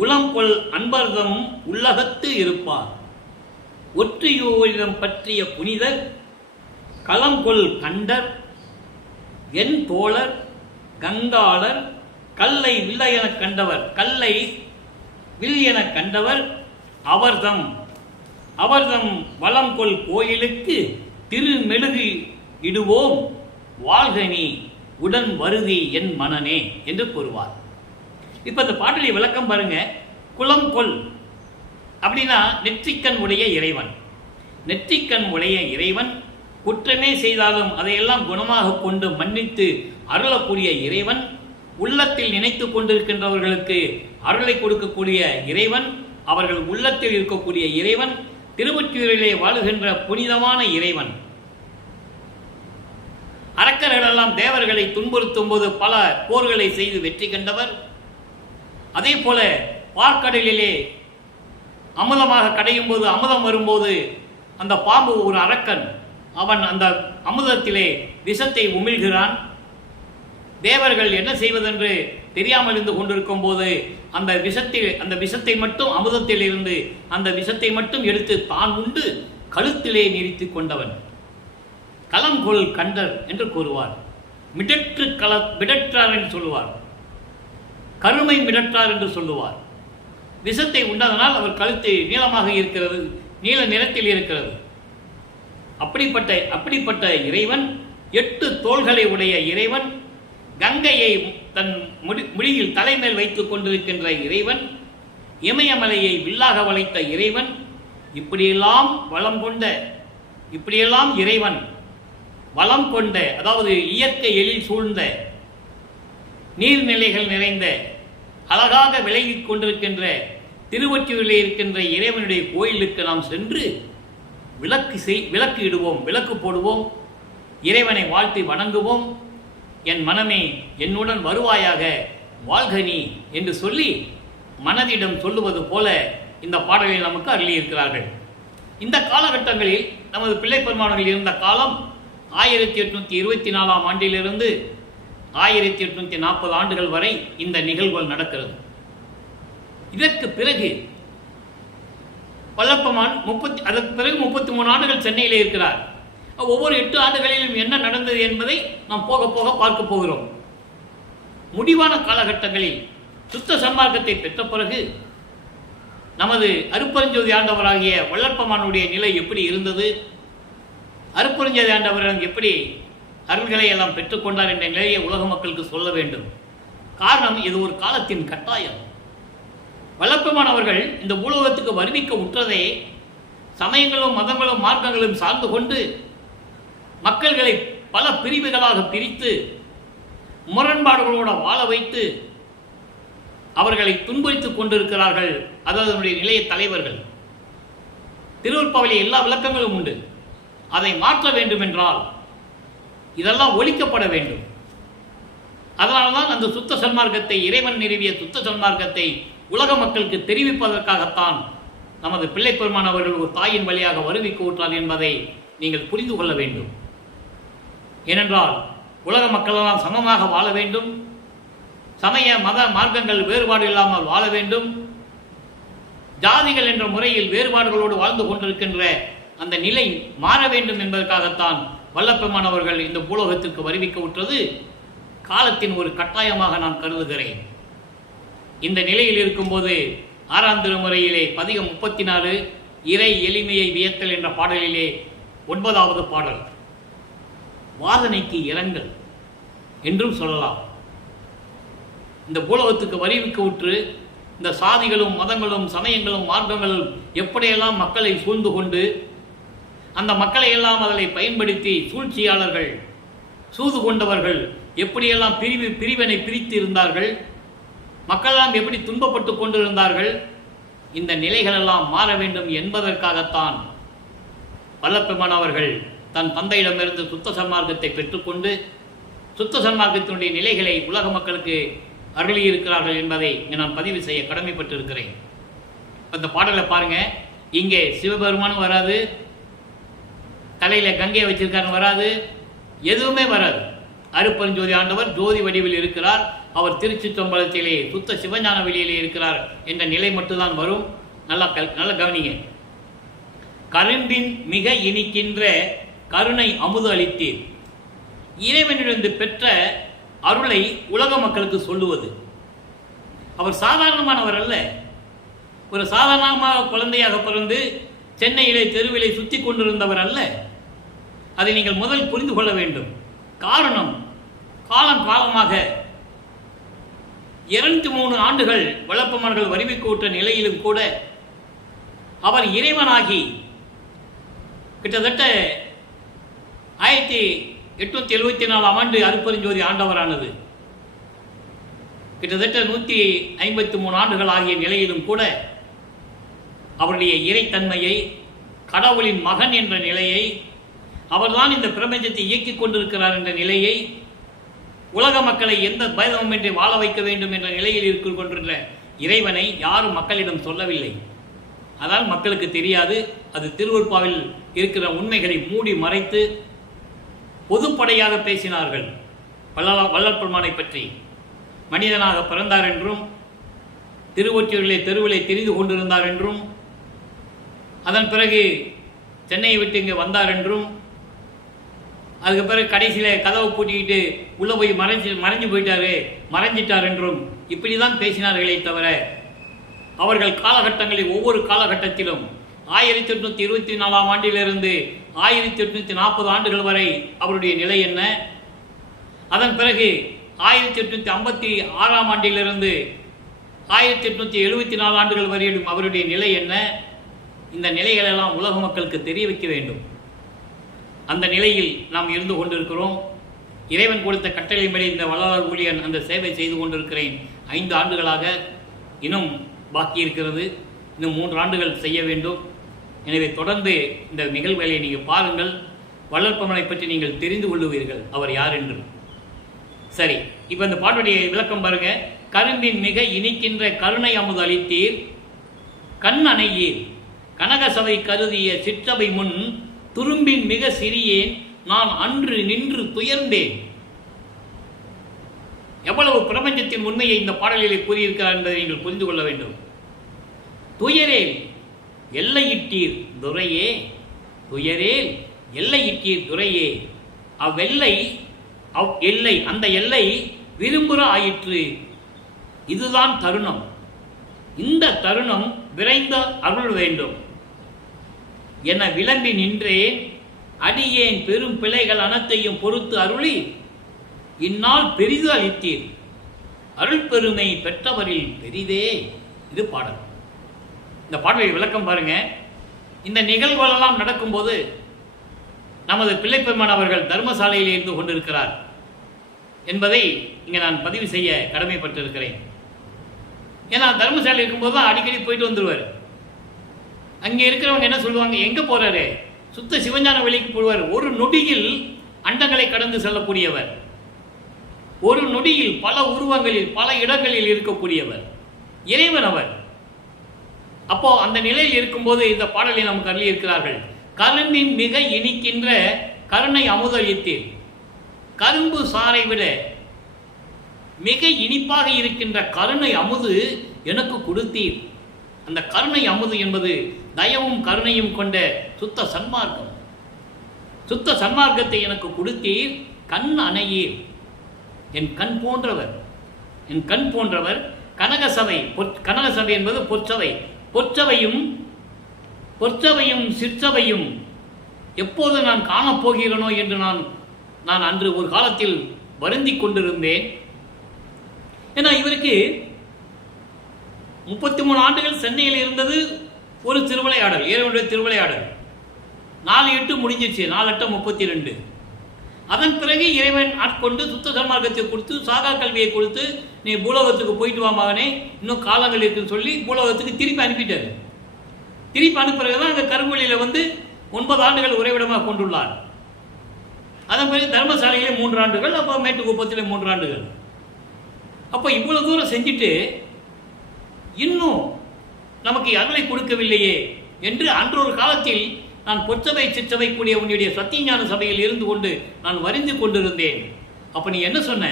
உளம் கொள் அன்பர்தமும் உள்ளகத்து இருப்பார். ஒற்றியோரிடம் பற்றிய புனிதர் களங்கொள் கண்டர் என் தோழர் கங்காளர் கல்லை வில்ல எனக் கண்டவர், கல்லை வில் எனக் கண்டவர் அவர்தம் வளங்கொள் கோயிலுக்கு திருமெழுகு இடுவோம் வாழ்கனி உடன் வருதி என் மனனே என்று கூறுவார். இப்போ இந்த பாட்டலை விளக்கம் பாருங்க. குலம் கொள் அப்படின்னா நெற்றிக்கண் உடைய இறைவன். நெற்றிக்கண் உடைய இறைவன் குற்றமே செய்தாலும் அதையெல்லாம் குணமாக கொண்டு மன்னித்து அருளக்கூடிய இறைவன், உள்ளத்தில் நினைத்து கொண்டிருக்கின்றவர்களுக்கு அருளை கொடுக்கக்கூடிய இறைவன், அவர்கள் உள்ளத்தில் இருக்கக்கூடிய இறைவன், திருவொற்றியூரிலே வாழுகின்ற புனிதமான இறைவன். அரக்கர்களெல்லாம் தேவர்களை துன்புறுத்தும் போது பல போர்களை செய்து வெற்றி கண்டவர். அதே போல பார்க்கடலிலே அமுதமாக கடையும் போது, அமுதம் வரும்போது அந்த பாம்பு ஒரு அரக்கன், அவன் அந்த அமுதத்திலே விஷத்தை உமிழ்கிறான். தேவர்கள் என்ன செய்வதென்று தெரியாமல் இருந்து கொண்டிருக்கும் போது அந்த விஷத்தை மட்டும் அமுதத்தில் இருந்து அந்த விஷத்தை மட்டும் எடுத்து தான் உண்டு கழுத்திலே நிறுத்தி கொண்டவன். களங்கொள் கண்டர் என்று கூறுவார். மிடற்றார் என்று சொல்லுவார். கருமை மிடற்றார் என்று சொல்லுவார். விஷத்தை உண்டதனால் அவர் கழுத்து நீளமாக இருக்கிறது, நீல நிறத்தில் இருக்கிறது. அப்படிப்பட்ட இறைவன், 8 தோள்களை உடைய இறைவன், கங்கையை தன் முடியில் தலைமேல் வைத்துக் கொண்டிருக்கின்ற இறைவன், இமயமலையை வில்லாக வளைத்த இறைவன், இப்படியெல்லாம் இறைவன் வளம் கொண்ட, அதாவது இயற்கை எழில் சூழ்ந்த, நீர்நிலைகள் நிறைந்த, அழகாக விலகிக் கொண்டிருக்கின்ற திருவொற்றியூரிலே இருக்கின்ற இறைவனுடைய கோயிலுக்கு நாம் சென்று விளக்கு இடுவோம், விளக்கு போடுவோம், இறைவனை வாழ்த்தி வணங்குவோம். என் மனமே என்னுடன் வருவாயாக, வாழ்கனி என்று சொல்லி மனதிடம் சொல்லுவது போல இந்த பாடலில் நமக்கு அருளியிருக்கிறார்கள். இந்த காலகட்டங்களில் நமது பிள்ளை பெருமானர்கள் இருந்த காலம் 1824ஆம் ஆண்டிலிருந்து 1840 ஆண்டுகள் வரை இந்த நிகழ்வுகள் நடக்கிறது. இதற்கு பிறகு வல்லப்பமான் அதற்கு பிறகு 33 ஆண்டுகள் சென்னையிலே இருக்கிறார். ஒவ்வொரு 8 ஆண்டுகளிலும் என்ன நடந்தது என்பதை நாம் போக போக பார்க்க போகிறோம். முடிவான காலகட்டங்களில் சுத்த சன்மார்க்கத்தை பெற்ற பிறகு நமது அருட்பெருஞ்சோதி ஆண்டவராகிய வல்லப்பமானுடைய நிலை எப்படி இருந்தது, அருட்பெருஞ்சோதி ஆண்டவரிடம் எப்படி அருள்களை எல்லாம் பெற்றுக்கொண்டார் என்ற நிலையை உலக மக்களுக்கு சொல்ல வேண்டும். காரணம், இது ஒரு காலத்தின் கட்டாயம். வல்லப்பெருமான் அவர்கள் இந்த பூலோகத்துக்கு வருவிக்க உற்றதே சமயங்களும் மதங்களும் மார்க்கங்களும் சார்ந்து கொண்டு மக்கள்களை பல பிரிவுகளாக பிரித்து முரண்பாடுகளோடு வாழ வைத்து அவர்களை துன்புறுத்திக் கொண்டிருக்கிறார்கள். அதாவது அதனுடைய நிலைய தலைவர்கள். திருவருட்பாவிலே எல்லா விளக்கங்களும் உண்டு. அதை மாற்ற வேண்டும் என்றால் இதெல்லாம் ஒழிக்கப்பட வேண்டும். அதனால்தான் அந்த சுத்த சன்மார்க்கத்தை, இறைவன் நிறுவிய சுத்த சன்மார்க்கத்தை உலக மக்களுக்கு தெரிவிப்பதற்காகத்தான் நமது பிள்ளை பெருமான் அவர்கள் ஒரு தாயின் வழியாக வருவிக்க ஊற்றார் என்பதை நீங்கள் புரிந்து கொள்ள வேண்டும். ஏனென்றால் உலக மக்களெல்லாம் சமமாக வாழ வேண்டும், சமய மத மார்க்கங்கள் வேறுபாடு இல்லாமல் வாழ வேண்டும், ஜாதிகள் என்ற முறையில் வேறுபாடுகளோடு வாழ்ந்து கொண்டிருக்கின்ற அந்த நிலை மாற வேண்டும் என்பதற்காகத்தான் வல்லபெருமான் அவர்கள் இந்த பூலோகத்திற்கு வருவிக்க விட்டது காலத்தின் ஒரு கட்டாயமாக நான் கருதுகிறேன். இந்த நிலையில் இருக்கும்போது 6ஆம் திருமுறையிலே பதிகம் 34 இறை எளிமையை வியத்தல் என்ற பாடலிலே 9வது பாடல் வாதனைக்கு இரங்கல் என்றும் சொல்லலாம். இந்த பூலோகத்துக்கு வருவிக்க விட்டு இந்த சாதிகளும் மதங்களும் சமயங்களும் மார்க்கங்களும் எப்படியெல்லாம் மக்களை சூழ்ந்து கொண்டு அந்த மக்களை எல்லாம் அதனை பயன்படுத்தி சூழ்ச்சியாளர்கள் சூது கொண்டவர்கள் எப்படியெல்லாம் பிரிவினை பிரித்து இருந்தார்கள், மக்களெல்லாம் எப்படி துன்பப்பட்டு கொண்டிருந்தார்கள், இந்த நிலைகளெல்லாம் மாற வேண்டும் என்பதற்காகத்தான் வல்லபெருமான் அவர்கள் தன் தந்தையிடமிருந்து சுத்த சன்மார்க்கத்தை பெற்றுக்கொண்டு சுத்த சன்மார்க்கத்தினுடைய நிலைகளை உலக மக்களுக்கு அருளியிருக்கிறார்கள் என்பதை நான் பதிவு செய்ய கடமைப்பட்டிருக்கிறேன். அந்த பாடலை பாருங்க. இங்கே சிவபெருமானும் வராது, தலையில் கங்கையை வச்சிருக்காருன்னு வராது, எதுவுமே வராது. அருப்பெருஞ்சோதி ஆண்டவர் ஜோதி வடிவில் இருக்கிறார். அவர் திருச்சிற்றம்பலத்திலே சுத்த சிவஞான வெளியிலே இருக்கிறார் என்ற நிலை மட்டும்தான் வரும். நல்லா கவனிங்க. கரும்பின் மிக இனிக்கின்ற கருணை அமுது அளித்தீர். இறைவனிலிருந்து பெற்ற அருளை உலக மக்களுக்கு சொல்லுவது. அவர் சாதாரணமானவர் அல்ல. ஒரு சாதாரணமாக குழந்தையாக பிறந்து சென்னையிலே தெருவிலே சுற்றி கொண்டிருந்தவர் அல்ல. அதை நீங்கள் முதல் புரிந்து கொள்ள வேண்டும். காரணம், காலம் காலமாக 203 ஆண்டுகள் வல்லபெருமான்கள் வருவிக்க நிலையிலும் கூட அவர் இறைவனாகி கிட்டத்தட்ட 1874ஆம் ஆண்டு அருட்பெருஞ்சோதி ஆண்டவரானது. கிட்டத்தட்ட 153 ஆண்டுகள் ஆகிய நிலையிலும் கூட அவருடைய இறைத்தன்மையை, கடவுளின் மகன் என்ற நிலையை, அவர்தான் இந்த பிரபஞ்சத்தை இயக்கிக் கொண்டிருக்கிறார் என்ற நிலையை, உலக மக்களை எந்த பயதமின்றி வாழ வைக்க வேண்டும் என்ற நிலையில் இருக்க கொண்டிருந்த இறைவனை யாரும் மக்களிடம் சொல்லவில்லை. அதால் மக்களுக்கு தெரியாது. அது திருவருட்பாவில் இருக்கிற உண்மைகளை மூடி மறைத்து பொதுப்படையாக பேசினார்கள். வல்லபெருமானை பற்றி மனிதனாக பிறந்தார் என்றும், திருவொற்றியூரிலே தெருவிலே தெரிந்து கொண்டிருந்தார் என்றும், அதன் பிறகு சென்னையை விட்டு இங்கே வந்தார் என்றும், அதுக்கு பிறகு கடைசியில் கதவை பூட்டிக்கிட்டு உள்ளே போய் மறைஞ்சு போயிட்டாரு, மறைஞ்சிட்டார் என்றும் இப்படி தான் பேசினார்களே தவிர அவர்கள் காலகட்டங்களில் ஒவ்வொரு காலகட்டத்திலும் 1824ஆம் ஆண்டிலிருந்து 1840 ஆண்டுகள் வரை அவருடைய நிலை என்ன, அதன் பிறகு 1856ஆம் ஆண்டிலிருந்து 1874 ஆண்டுகள் வரையிலும் அவருடைய நிலை என்ன, இந்த நிலைகளெல்லாம் உலக மக்களுக்கு தெரிய வைக்க வேண்டும். அந்த நிலையில் நாம் இருந்து கொண்டிருக்கிறோம். இறைவன் கொடுத்த கட்டளையின்படி இந்த வள்ளலார் ஊழியன் அந்த சேவை செய்து கொண்டிருக்கிறேன். 5 ஆண்டுகளாக. இன்னும் பாக்கி இருக்கிறது. இன்னும் 3 ஆண்டுகள் செய்ய வேண்டும். எனவே தொடர்ந்து இந்த நிகழ்வுகளை நீங்கள் பாருங்கள். வல்லபெருமானை பற்றி நீங்கள் தெரிந்து கொள்ளுவீர்கள் அவர் யார் என்று. சரி, இப்போ இந்த பாட்டுடைய விளக்கம் பாருங்க. கரும்பின் மிக இனிக்கின்ற கருணை அமுது அளித்தீர், கண் அணையீர், கனகசபை கருதிய சிற்றபை முன் துரும்பின் மிக சிறியேன் நான் அன்று நின்று துயர்ந்தேன். எவ்வளவு பிரபஞ்சத்தின் உண்மையை இந்த பாடலிலே கூறியிருக்கிறார் என்பதை நீங்கள் புரிந்து கொள்ள வேண்டும். துயரேல் எல்லையிட்டீர் துரையே, துயரேல் எல்லையிட்டீர் துரையே, அவ்வெல்லை எல்லை, அந்த எல்லை விரும்புகிற ஆயிற்று. இதுதான் தருணம். இந்த தருணம் விரைந்த அருள் வேண்டும் என விளம்பி நின்றேன். அடியேன் பெரும் பிழைகள் அனைத்தையும் பொறுத்து அருளி இந்நாள் பெரிது அளித்தீர். அருள் பெருமை பெற்றவரில் பெரிதே. இது பாடல். இந்த பாடலை விளக்கம் பாருங்க. இந்த நிகழ்வுகளெல்லாம் நடக்கும்போது நமது பிள்ளைப்பெருமான் அவர்கள் தர்மசாலையில் இருந்து கொண்டிருக்கிறார் என்பதை இங்கே நான் பதிவு செய்ய கடமைப்பட்டிருக்கிறேன். ஏன்னா தர்மசாலை இருக்கும்போது தான் அடிக்கடி போயிட்டு வந்துடுவார். அங்கே இருக்கிறவங்க என்ன சொல்லுவாங்க, எங்கே போகிறாரு, சுத்த சிவஞான வெளிக்கு போடுவார். ஒரு நொடியில் அண்டங்களை கடந்து செல்லக்கூடியவர், ஒரு நொடியில் பல உருவங்களில் பல இடங்களில் இருக்கக்கூடியவர் இறைவன் அவர். அப்போ அந்த நிலையில் இருக்கும்போது இந்த பாடலை நமக்கு அருளி இருக்கிறார்கள். கரும்பின் மிக இனிக்கின்ற கருணை அமுதளித்தீர். கரும்பு சாறை விட மிக இனிப்பாக இருக்கின்ற கருணை அமுது எனக்கு கொடுத்தீர். அந்த கருணை அமுது என்பது தயவும் கருணையும் கொண்ட சுத்த சன்மார்க்கம். சுத்த சன்மார்க்கத்தை எனக்கு கொடுத்தீர், கண் அணையீர். என் கண் போன்றவர், என் கண் போன்றவர். கனகசபை, கனகசபை என்பது பொற்சபை. பொற்சபையும் சிற்சபையும் எப்போது நான் காணப்போகிறேனோ என்று நான் அன்று ஒரு காலத்தில் வருந்தி கொண்டிருந்தேன். ஏன்னா இவருக்கு 33 ஆண்டுகள் சென்னையில் இருந்தது ஒரு திருவிளையாடல், இறைவனுடைய திருவிளையாடல். 4/8 முடிஞ்சிச்சு, 4/8 32. அதன் பிறகு இறைவன் ஆட்கொண்டு சுத்த சன்மார்க்கத்தை கொடுத்து, சாகா கல்வியை கொடுத்து, நீ பூலோகத்துக்கு போயிட்டு வா மகனே, இன்னும் காலங்கள் இருக்குன்னு சொல்லி பூலோகத்துக்கு திருப்பி அனுப்பிட்டார். திருப்பி அனுப்புறதுதான் அங்கே கருங்குழியில் 9 ஆண்டுகள் உறைவிடமாக கொண்டுள்ளார். அதன் பிறகு தர்மசாலையிலே 3 ஆண்டுகள், அப்போ மேட்டுக்குப்பத்திலே 3 ஆண்டுகள். அப்போ இவ்வளவு தூரம் செஞ்சுட்டு இன்னும் நமக்கு அருளை கொடுக்கவில்லையே என்று அன்றொரு காலத்தில் நான் பொற்சபை சிற்றவை கூடிய உன்னுடைய சத்தியஞான சபையில் இருந்து கொண்டு நான் வரிந்து கொண்டிருந்தேன். அப்ப நீ என்ன சொன்ன?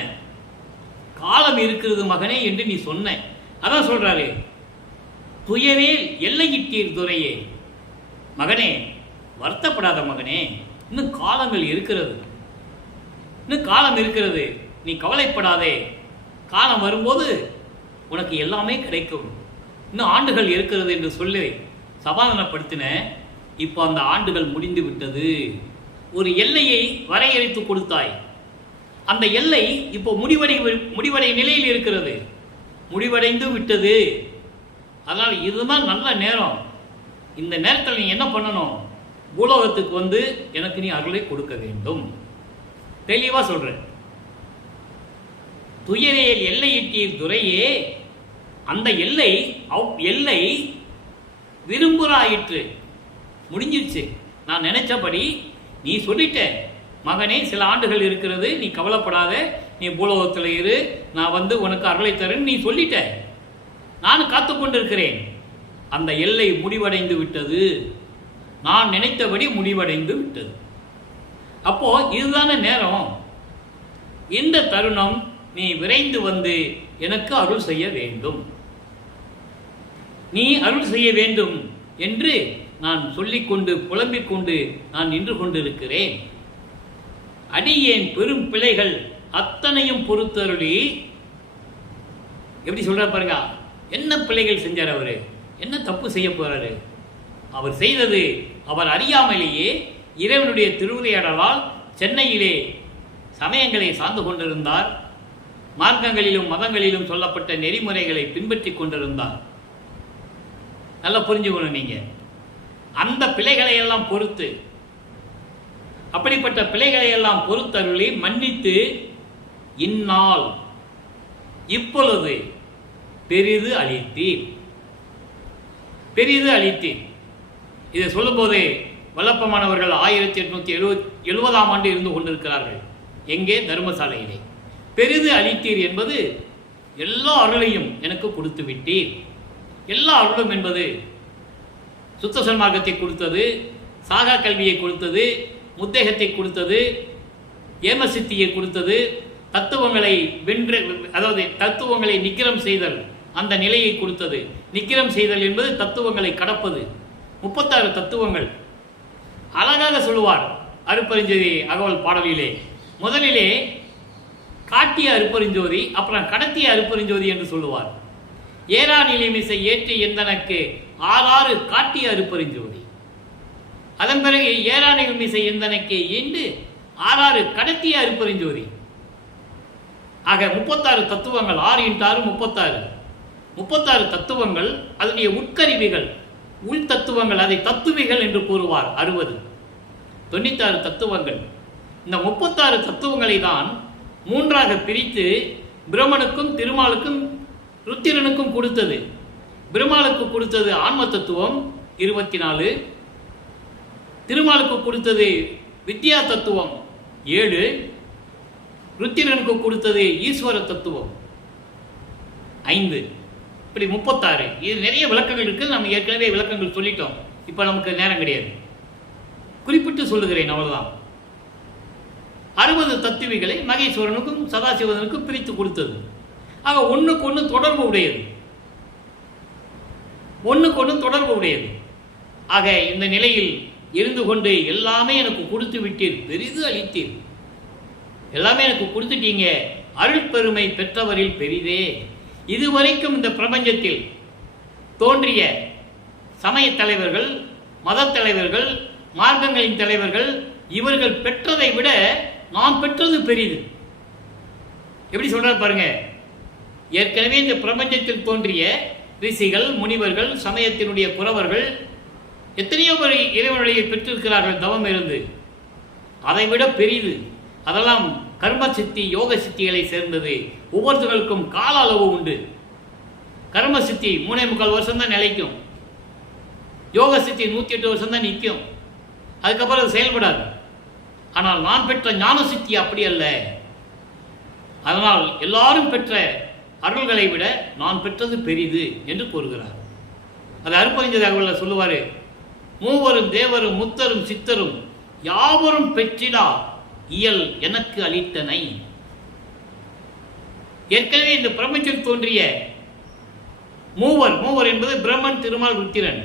காலம் இருக்கிறது மகனே என்று நீ சொன்ன. அதான் சொல்றாரு, துயரேல் எல்லையிட்டீர் துரையே. மகனே, வருத்தப்படாத மகனே, இன்னும் காலங்கள் இருக்கிறது, இன்னும் காலம் இருக்கிறது, நீ கவலைப்படாதே. காலம் வரும்போது உனக்கு எல்லாமே கிடைக்கும், இன்னும் ஆண்டுகள் இருக்கிறது என்று சொல்லி சமாதானப்படுத்தின. இப்போ அந்த ஆண்டுகள் முடிந்து விட்டது. ஒரு எல்லையை வரையறுத்து கொடுத்தாய். அந்த எல்லை இப்போ முடிவடை நிலையில் இருக்கிறது, முடிவடைந்து விட்டது. அதனால் இதுதான் நல்ல நேரம். இந்த நேரத்தில் நீ என்ன பண்ணணும்? பூலோகத்துக்கு எனக்கு நீ அருளை கொடுக்க வேண்டும். தெளிவா சொல்றேன். துயரேல் எல்லையிட்டீர் துரையே. அந்த எல்லை விரும்புறாயிற்று, முடிஞ்சிருச்சு. நான் நினைச்சபடி நீ சொல்லிட்ட மகனே, சில ஆண்டுகள் இருக்கிறது, நீ கவலைப்படாத, நீ பூலோகத்தில் இரு, நான் உனக்கு அருளை தரேன்னு நீ சொல்லிட்ட. நான் காத்து கொண்டிருக்கிறேன். அந்த எல்லை முடிவடைந்து விட்டது, நான் நினைத்தபடி முடிவடைந்து விட்டது. அப்போ இதுதான நேரம். இந்த தருணம் நீ விரைந்து எனக்கு அருள் செய்ய வேண்டும், நீ அருள் செய்ய வேண்டும் என்று நான் சொல்லிக்கொண்டு புலம்பிக் கொண்டு நான் நின்று கொண்டிருக்கிறேன். அடியேன் பெரும் பிழைகள் அத்தனையும் பொறுத்தருளி. எப்படி சொல்ற பாருங்க, என்ன பிழைகள் செஞ்சார் அவரு, என்ன தப்பு செய்ய போறாரு? அவர் செய்தது அவர் அறியாமலேயே இறைவனுடைய திருவிளையாடலால் சென்னையிலே சமயங்களை சார்ந்து கொண்டிருந்தார். மார்க்கங்களிலும் மதங்களிலும் சொல்லப்பட்ட நெறிமுறைகளை பின்பற்றி கொண்டிருந்தார். நல்லா புரிஞ்சுக்கணும் நீங்க. அந்த பிழைகளை எல்லாம் பொறுத்து, அப்படிப்பட்ட பிழைகளை எல்லாம் பொறுத்தருளி மன்னித்து இந்நாள் இப்பொழுது பெரிது அளித்தீர், பெரிது அளித்தீர். இதை சொல்லும் போதே வல்லப்பமானவர்கள் 1870ஆம் ஆண்டு இருந்து கொண்டிருக்கிறார்கள். எங்கே? தர்மசாலையிலே. பெரிது அளித்தீர் என்பது எல்லா அருளையும் எனக்கு கொடுத்து விட்டீர். எல்லா அருளும் என்பது சுத்த சன்மார்க்கத்தை கொடுத்தது, சாகா கல்வியை கொடுத்தது, முத்தேகத்தை கொடுத்தது, ஏமசித்தியை கொடுத்தது, தத்துவங்களை வென்று, அதாவது தத்துவங்களை நிக்கிரம் செய்தல், அந்த நிலையை கொடுத்தது. நிக்கிரம் செய்தல் என்பது தத்துவங்களை கடப்பது. 36 தத்துவங்கள் அழகாக சொல்லுவார் அருட்பெருஞ்சோதி அகவல் பாடலிலே. முதலிலே காட்டிய அருட்பெருஞ்சோதி, அப்புறம் கடத்திய அருட்பெருஞ்சோதி என்று சொல்லுவார். ஏரா நிலைமிசை ஏற்றி எந்தனக்கு 6 காட்டிய அருட்பெருஞ்சோதி. அதன் பிறகு ஏரா நிலைமிசை எந்தனக்கு என்று 6 கடத்திய அருட்பெருஞ்சோதி. ஆக 36 தத்துவங்கள். 6 × 6 36 தத்துவங்கள். அதனுடைய உட்கருவிகள், உள் தத்துவங்கள், அதை தத்துவிகள் என்று கூறுவார். 60 96 தத்துவங்கள். இந்த 36 தத்துவங்களை தான் 3ஆக பிரித்து பிரம்மனுக்கும் திருமாலுக்கும் ருத்திரனுக்கும் கொடுத்தது. பிரம்மாளுக்கு கொடுத்தது ஆன்ம தத்துவம் 24, திருமாலுக்கு கொடுத்தது வித்யா தத்துவம் 7, ருத்திரனுக்கு கொடுத்தது ஈஸ்வர தத்துவம் 5. இப்படி 36. இது நிறைய விளக்கங்கள் இருக்குது. நம்ம ஏற்கனவே விளக்கங்கள் சொல்லிட்டோம். இப்போ நமக்கு நேரம் கிடையாது, குறிப்பிட்டு சொல்லுகிறேன், அவ்வளவுதான். 60 தத்துவிகளை மகேஸ்வரனுக்கும் சதாசிவனுக்கும் பிரித்து கொடுத்தது. ஆக ஒன்றுக்கு ஒன்று தொடர்பு உடையது. ஒன்றுக்கு ஒன்று தொடர்பு உடையது. ஆக இந்த நிலையில் இருந்து கொண்டு எல்லாமே எனக்கு கொடுத்து விட்டீர், பெரிது அளித்தீர், எல்லாமே எனக்கு கொடுத்துட்டீங்க, அருள் பெருமை பெற்றவரில் பெரிதே. இதுவரைக்கும் இந்த பிரபஞ்சத்தில் தோன்றிய சமய தலைவர்கள், மத தலைவர்கள், மார்க்கங்களின் தலைவர்கள், இவர்கள் பெற்றதை விட நான் பெற்றது பெரிது. எப்படி சொல்றாரு பாருங்க. ஏற்கனவே இந்த பிரபஞ்சத்தில் தோன்றிய ரிஷிகள், முனிவர்கள், சமயத்தினுடைய குறவர்கள் எத்தனையோ பேர் இறைவனுடைய பெற்றிருக்கிறார்கள் தவம் இருந்து. அதை விட பெரிது. அதெல்லாம் கர்ம சித்தி, யோக சித்திகளை சேர்ந்தது. ஒவ்வொருத்தர்களுக்கும் கால அளவு உண்டு. கர்ம சித்தி 3.25 வருஷம் தான் நிலைக்கும். யோக சித்தி 108 வருஷம் தான் நிற்கும். அதுக்கப்புறம் அது செயல்படாது. ஆனால் நான் பெற்ற ஞான சித்தி அப்படி அல்ல. அதனால் எல்லாரும் பெற்ற அருள்களை விட நான் பெற்றது பெரிது என்று கூறுகிறார். அது அருப்பறிஞ்ச தகவலில் சொல்லுவார், மூவரும் தேவரும் முத்தரும் சித்தரும் யாவரும் பெற்றிடா இயல் எனக்கு அளித்தனை. ஏற்கனவே இந்த பிரபஞ்சத்தில் தோன்றிய மூவர் என்பது பிரம்மன், திருமால், ருத்திரன்,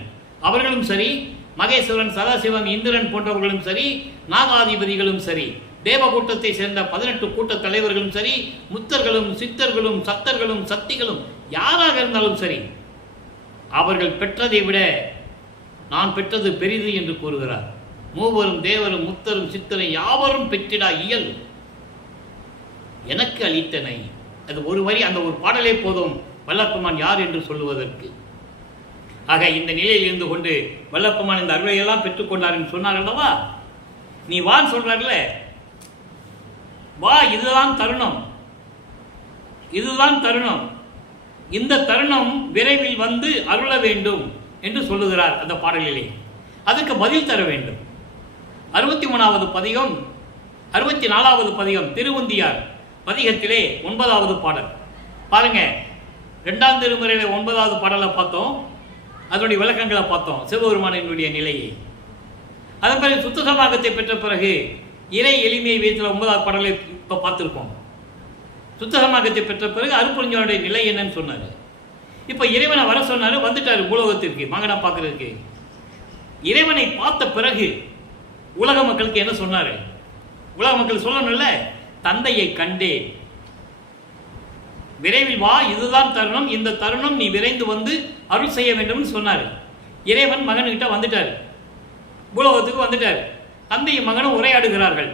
அவர்களும் சரி, மகேஸ்வரன், சதாசிவம், இந்திரன் போன்றவர்களும் சரி, நாகாதிபதிகளும் சரி, தேவகூட்டத்தை சேர்ந்த 18 கூட்ட தலைவர்களும் சரி, முத்தர்களும் சித்தர்களும் சத்தர்களும் சக்திகளும் யாராக இருந்தாலும் சரி, அவர்கள் பெற்றதை விட நான் பெற்றது பெரிது என்று கூறுகிறார். மூவரும் தேவரும் முத்தரும் சித்தரும் யாவரும் பெற்றிடா இயல் எனக்கு அளித்தனை. அது ஒரு வரி, அந்த ஒரு பாடலே போதும் வல்லப்பெருமான் யார் என்று சொல்லுவதற்கு. ஆக இந்த நிலையில் இருந்து கொண்டு வல்லப்பெருமான் இந்த அருளையெல்லாம் பெற்றுக்கொண்டார் என்று சொன்னார் அல்லவா. நீ வான்னு சொல்றாருல, வா, இதுதான் தருணம், இதுதான் தருணம், இந்த தருணம் விரைவில் வந்து அருள வேண்டும் என்று சொல்லுகிறார் அந்த பாடலிலே. அதுக்கு பதில் தர வேண்டும். 63வது பதிகம், 64வது பதிகம் திருவுந்தியார் பதிகத்திலே 9வது பாடல் பாருங்க. 2ஆம் திருமுறையில 9வது பாடலை பார்த்தோம், அதனுடைய விளக்கங்களை பார்த்தோம், சிவபெருமானினுடைய நிலையை. அதன் பிறகு சுத்த சமாகத்தை பெற்ற பிறகு இறை எளிமையை வைத்துள்ள 9வது பாடலை இப்போ பார்த்துருக்கோம். சுத்த சமாகத்தை பெற்ற பிறகு அருட்பெருஞ்சோனுடைய நிலை என்னன்னு சொன்னார். இப்போ இறைவனை வர சொன்னார், வந்துட்டார் பூலோகத்திற்கு மகனை பார்க்கறதுக்கு. இறைவனை பார்த்த பிறகு உலக மக்களுக்கு என்ன சொன்னார்? உலக மக்கள் சொல்லணும்ல, தந்தையை கண்டேன், விரைவில் வா, இதுதான் தருணம், இந்த தருணம் நீ விரைந்து வந்து அருள் செய்ய வேண்டும் சொன்னார். இறைவன் மகன்கிட்ட வந்துட்டார், பூலோகத்துக்கு வந்துட்டார். தந்தையும் மகனும் உரையாடுகிறார்கள்.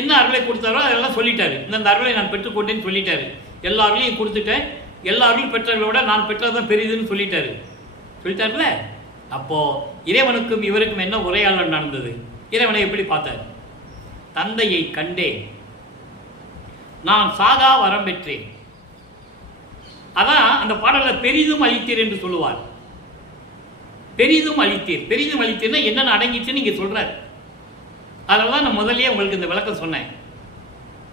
என்ன அருளை கொடுத்தாரோ அதெல்லாம் சொல்லிட்டாரு. இந்த அருளை நான் பெற்றுக்கொண்டேன்னு சொல்லிட்டாரு. எல்லா அருளையும் கொடுத்துட்டேன், எல்லா அருள் பெற்றவர்களோட நான் பெற்றதான் பெரிதுன்னு சொல்லிட்டாருல. அப்போ இறைவனுக்கும் இவருக்கும் என்ன உரையாடல் நடந்தது? இறைவனை எப்படி பார்த்தார்? தந்தையை கண்டேன், நான் சாகா வரம் பெற்றேன். அதான் அந்த பாடலில் பெரிதும் அளித்தீர் என்று சொல்லுவார். பெரிதும் அளித்தீர், பெரிதும் அளித்தீர்னா என்னென்ன அடங்கிச்சுன்னு இங்கே சொல்றாரு. அதனால தான் நான் முதல்ல உங்களுக்கு இந்த விளக்கம் சொன்னேன்.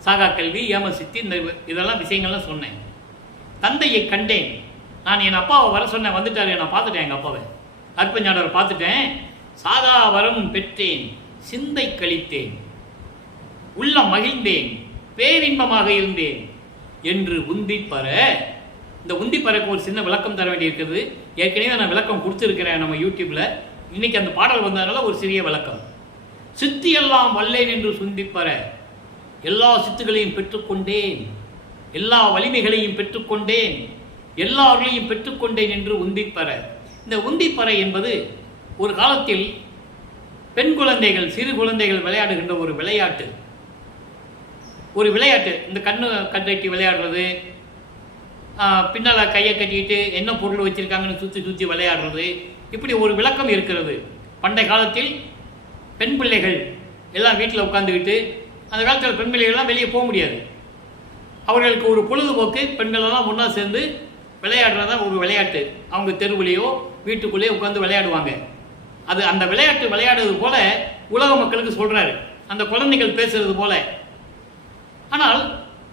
சாகா கல்வி, ஏம சித்தி, இந்த இதெல்லாம் விஷயங்கள்லாம் சொன்னேன். தந்தையை கண்டேன், நான் என் அப்பாவை வர சொன்னேன், வந்துட்டாரு, நான் பார்த்துட்டேன், எங்கள் அப்பாவை அற்பஞானவரை பார்த்துட்டேன். சாகா வரம் பெற்றேன், சிந்தை கழித்தேன், உள்ள மகிழ்ந்தேன், பேரின்பமாக இருந்தேன் என்று உந்திப்பற. இந்த உந்திப்பறக்கு ஒரு சின்ன விளக்கம் தர வேண்டியிருக்கிறது. ஏற்கனவே நான் விளக்கம் கொடுத்துருக்கிறேன் நம்ம யூடியூப்ல. இன்னைக்கு அந்த பாடல் வந்ததுனால ஒரு சிறிய விளக்கம். சித்தி எல்லாம் வல்லேன் என்று சுந்திப்பற, எல்லா சித்துகளையும் பெற்றுக்கொண்டேன், எல்லா வலிமைகளையும் பெற்றுக்கொண்டேன், எல்லா அருளையும் பெற்றுக்கொண்டேன் என்று உந்திப்பற. இந்த உந்திப்பற என்பது ஒரு காலத்தில் பெண் குழந்தைகள், சிறு குழந்தைகள் விளையாடுகின்ற ஒரு விளையாட்டு. இந்த கண்ணு கட்டி விளையாடுறது, பின்னால் கையை கட்டிக்கிட்டு என்ன பொருள் வச்சிருக்காங்கன்னு சுற்றி விளையாடுறது, இப்படி ஒரு விளக்கம் இருக்கிறது. பண்டைய காலத்தில் பெண் பிள்ளைகள் எல்லாம் வீட்டில் உட்காந்துக்கிட்டு, அந்த காலத்தில் பெண் பிள்ளைகள்லாம் வெளியே போக முடியாது, அவர்களுக்கு ஒரு பொழுதுபோக்கு பெண்களெல்லாம் ஒன்றா சேர்ந்து விளையாடுறதான் ஒரு விளையாட்டு. அவங்க தெருவுலேயோ வீட்டுக்குள்ளேயோ உட்காந்து விளையாடுவாங்க. அது அந்த விளையாட்டு விளையாடுறது போல உலக மக்களுக்கு சொல்றாரு, அந்த குழந்தைகள் பேசுறது போல. ஆனால்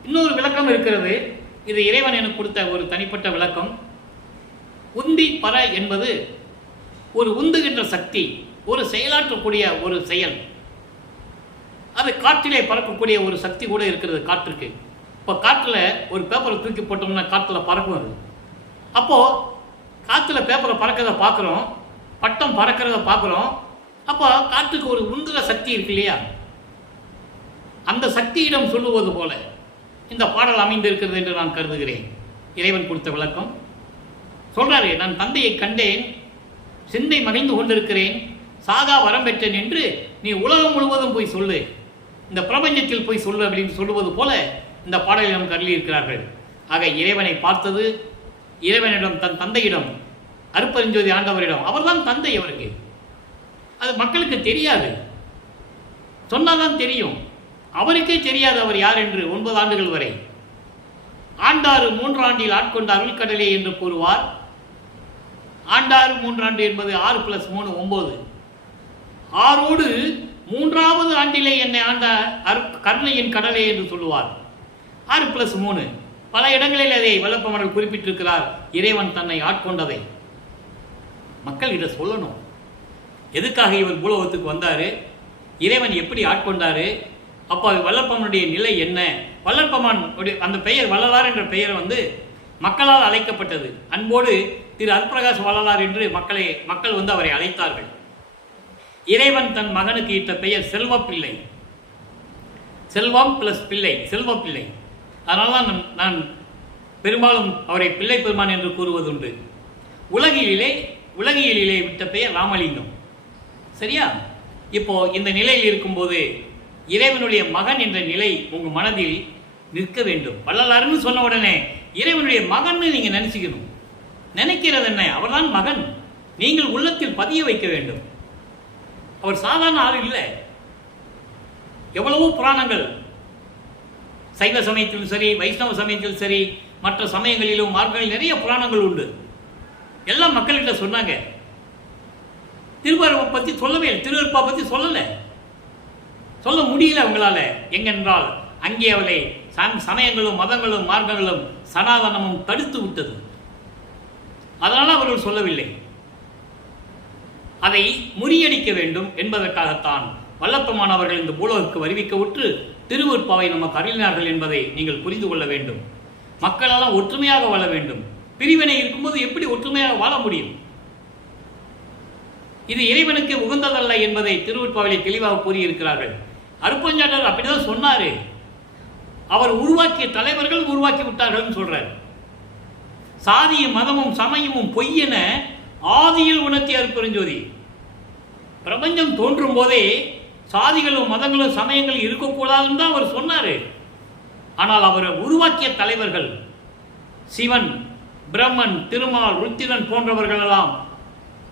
இன்னொரு விளக்கம் இருக்கிறது. இது இறைவன் எனக்கு கொடுத்த ஒரு தனிப்பட்ட விளக்கம். உந்தி பற என்பது ஒரு உந்துகின்ற சக்தி, ஒரு செயலாற்றக்கூடிய ஒரு செயல். அது காற்றிலே பறக்கக்கூடிய ஒரு சக்தி கூட இருக்கிறது காற்றுக்கு. இப்போ காற்றில் ஒரு பேப்பரை தூக்கி போட்டோம்னா காற்றில் பறக்கும் அது. அப்போது காற்றுல பேப்பரை பறக்கிறத பார்க்குறோம், பட்டம் பறக்கிறத பார்க்குறோம். அப்போ காற்றுக்கு ஒரு உந்துர சக்தி இருக்கு இல்லையா? அந்த சக்தியிடம் சொல்லுவது போல இந்த பாடல் அமைந்திருக்கிறது என்று நான் கருதுகிறேன். இறைவன் கொடுத்த விளக்கம் சொல்றாரு, நான் தந்தையை கண்டேன், சிந்தை மகிழ்ந்து கொண்டிருக்கிறேன், சாகா வரம் பெற்றேன் என்று நீ உலகம் முழுவதும் போய் சொல்லு, இந்த பிரபஞ்சத்தில் போய் சொல்லு அப்படின்னு சொல்லுவது போல இந்த பாடலில் நமக்கு அருளியிருக்கிறார்கள். ஆக இறைவனை பார்த்தது, இறைவனிடம் தன் தந்தையிடம், அருட்பெருஞ்சோதி ஆண்டவரிடம், அவர்தான் தந்தை அவருக்கு. அது மக்களுக்கு தெரியாது, சொன்னாதான் தெரியும். அவருக்கே தெரியாது அவர் யார் என்று 9 ஆண்டுகள் வரை. ஆண்டாறு 3 ஆண்டில் ஆட்கொண்ட அருள்கடலே என்று கூறுவார். ஆண்டாறு 3 ஆண்டு என்பது 6 + 3 9. 6ஓடு 3வது ஆண்டிலே என்னை ஆண்ட கருணையின் கடலே என்று சொல்லுவார். 6 + 3. பல இடங்களில் அதை வல்லப்பமணர் குறிப்பிட்டிருக்கிறார், இறைவன் தன்னை ஆட்கொண்டதை. மக்கள் இதை சொல்லணும். எதுக்காக இவர் பூலோகத்துக்கு வந்தார், இறைவன் எப்படி ஆட்கொண்டாரு, அப்போ வல்லப்பமனுடைய நிலை என்ன? வல்லப்பமன் அந்த பெயர் வள்ளலார் என்ற பெயர் மக்களால் அழைக்கப்பட்டது. அன்போடு திரு அருட்பிரகாஷ் வள்ளலார் என்று மக்கள் அவரை அழைத்தார்கள். இறைவன் தன் மகனுக்கு இட்ட பெயர் செல்வப்பிள்ளை. செல்வம் + பிள்ளை, செல்வப்பிள்ளை. அதனால தான் நான் பெரும்பாலும் அவரை பிள்ளை பெருமான் என்று கூறுவதுண்டு. உலகியலிலே விட்ட பெயர் ராமலிங்கம். சரியா? இப்போ இந்த நிலையில் இருக்கும்போது இறைவனுடைய மகன் என்ற நிலை உங்கள் மனதில் நிற்க வேண்டும். வள்ளலார்னு சொன்ன உடனே இறைவனுடைய மகன் நீங்க நினைச்சுக்கணும். நினைக்கிறது என்ன? அவர்தான் மகன். நீங்கள் உள்ளத்தில் பதிய வைக்க வேண்டும். அவர் சாதாரண ஆள் இல்லை. எவ்வளவோ புராணங்கள், சைவ சமயத்திலும் சரி, வைஷ்ணவ சமயத்திலும் சரி, மற்ற சமயங்களிலும் மார்க்கங்களில் நிறைய புராணங்கள் உண்டு. எல்லாம் மக்கள்கிட்ட சொன்னாங்க. திருவாரூரை பற்றி சொல்லவே இல்லை, திருவருப்பா பற்றி சொல்லலை, சொல்ல முடியல அவங்களால. எங்கென்றால் அங்கே அவளை சமயங்களும் மதங்களும் மார்க்கங்களும் சனாதனமும் தடுத்து விட்டது. அதனால் அவர்கள் சொல்லவில்லை. அதை முறியடிக்க வேண்டும் என்பதற்காகத்தான் வல்லப்பெருமான் அவர்கள் இந்த பூலோகத்துக்கு வருவிக்க விட்டு திருவருட்பாவை நமக்கு அருளினார்கள் என்பதை நீங்கள் புரிந்து கொள்ள வேண்டும். மக்களெல்லாம் ஒற்றுமையாக வாழ வேண்டும். பிரிவினை இருக்கும்போது எப்படி ஒற்றுமையாக வாழ முடியும்? இது இறைவனுக்கு உகந்ததல்ல என்பதை திருவருட்பாவிலே தெளிவாக கூறியிருக்கிறார்கள். அருட்பெருஞ்சாண்டவர் அப்படிதான் சொன்னாரு. அவர் உருவாக்கிய தலைவர்கள் உருவாக்கி விட்டார்கள் சொல்றார். சாதியும் மதமும் சமயமும் பொய்யென ஆதியில் உணர்த்திய அருட்பெருஞ்சோதி. பிரபஞ்சம் தோன்றும் போதே சாதிகளும் மதங்களும் சமயங்களும் இருக்கக்கூடாதுன்னு தான் அவர் சொன்னாரு. ஆனால் அவர் உருவாக்கிய தலைவர்கள் சிவன், பிரம்மன், திருமால், ருத்திரன் போன்றவர்கள் எல்லாம்,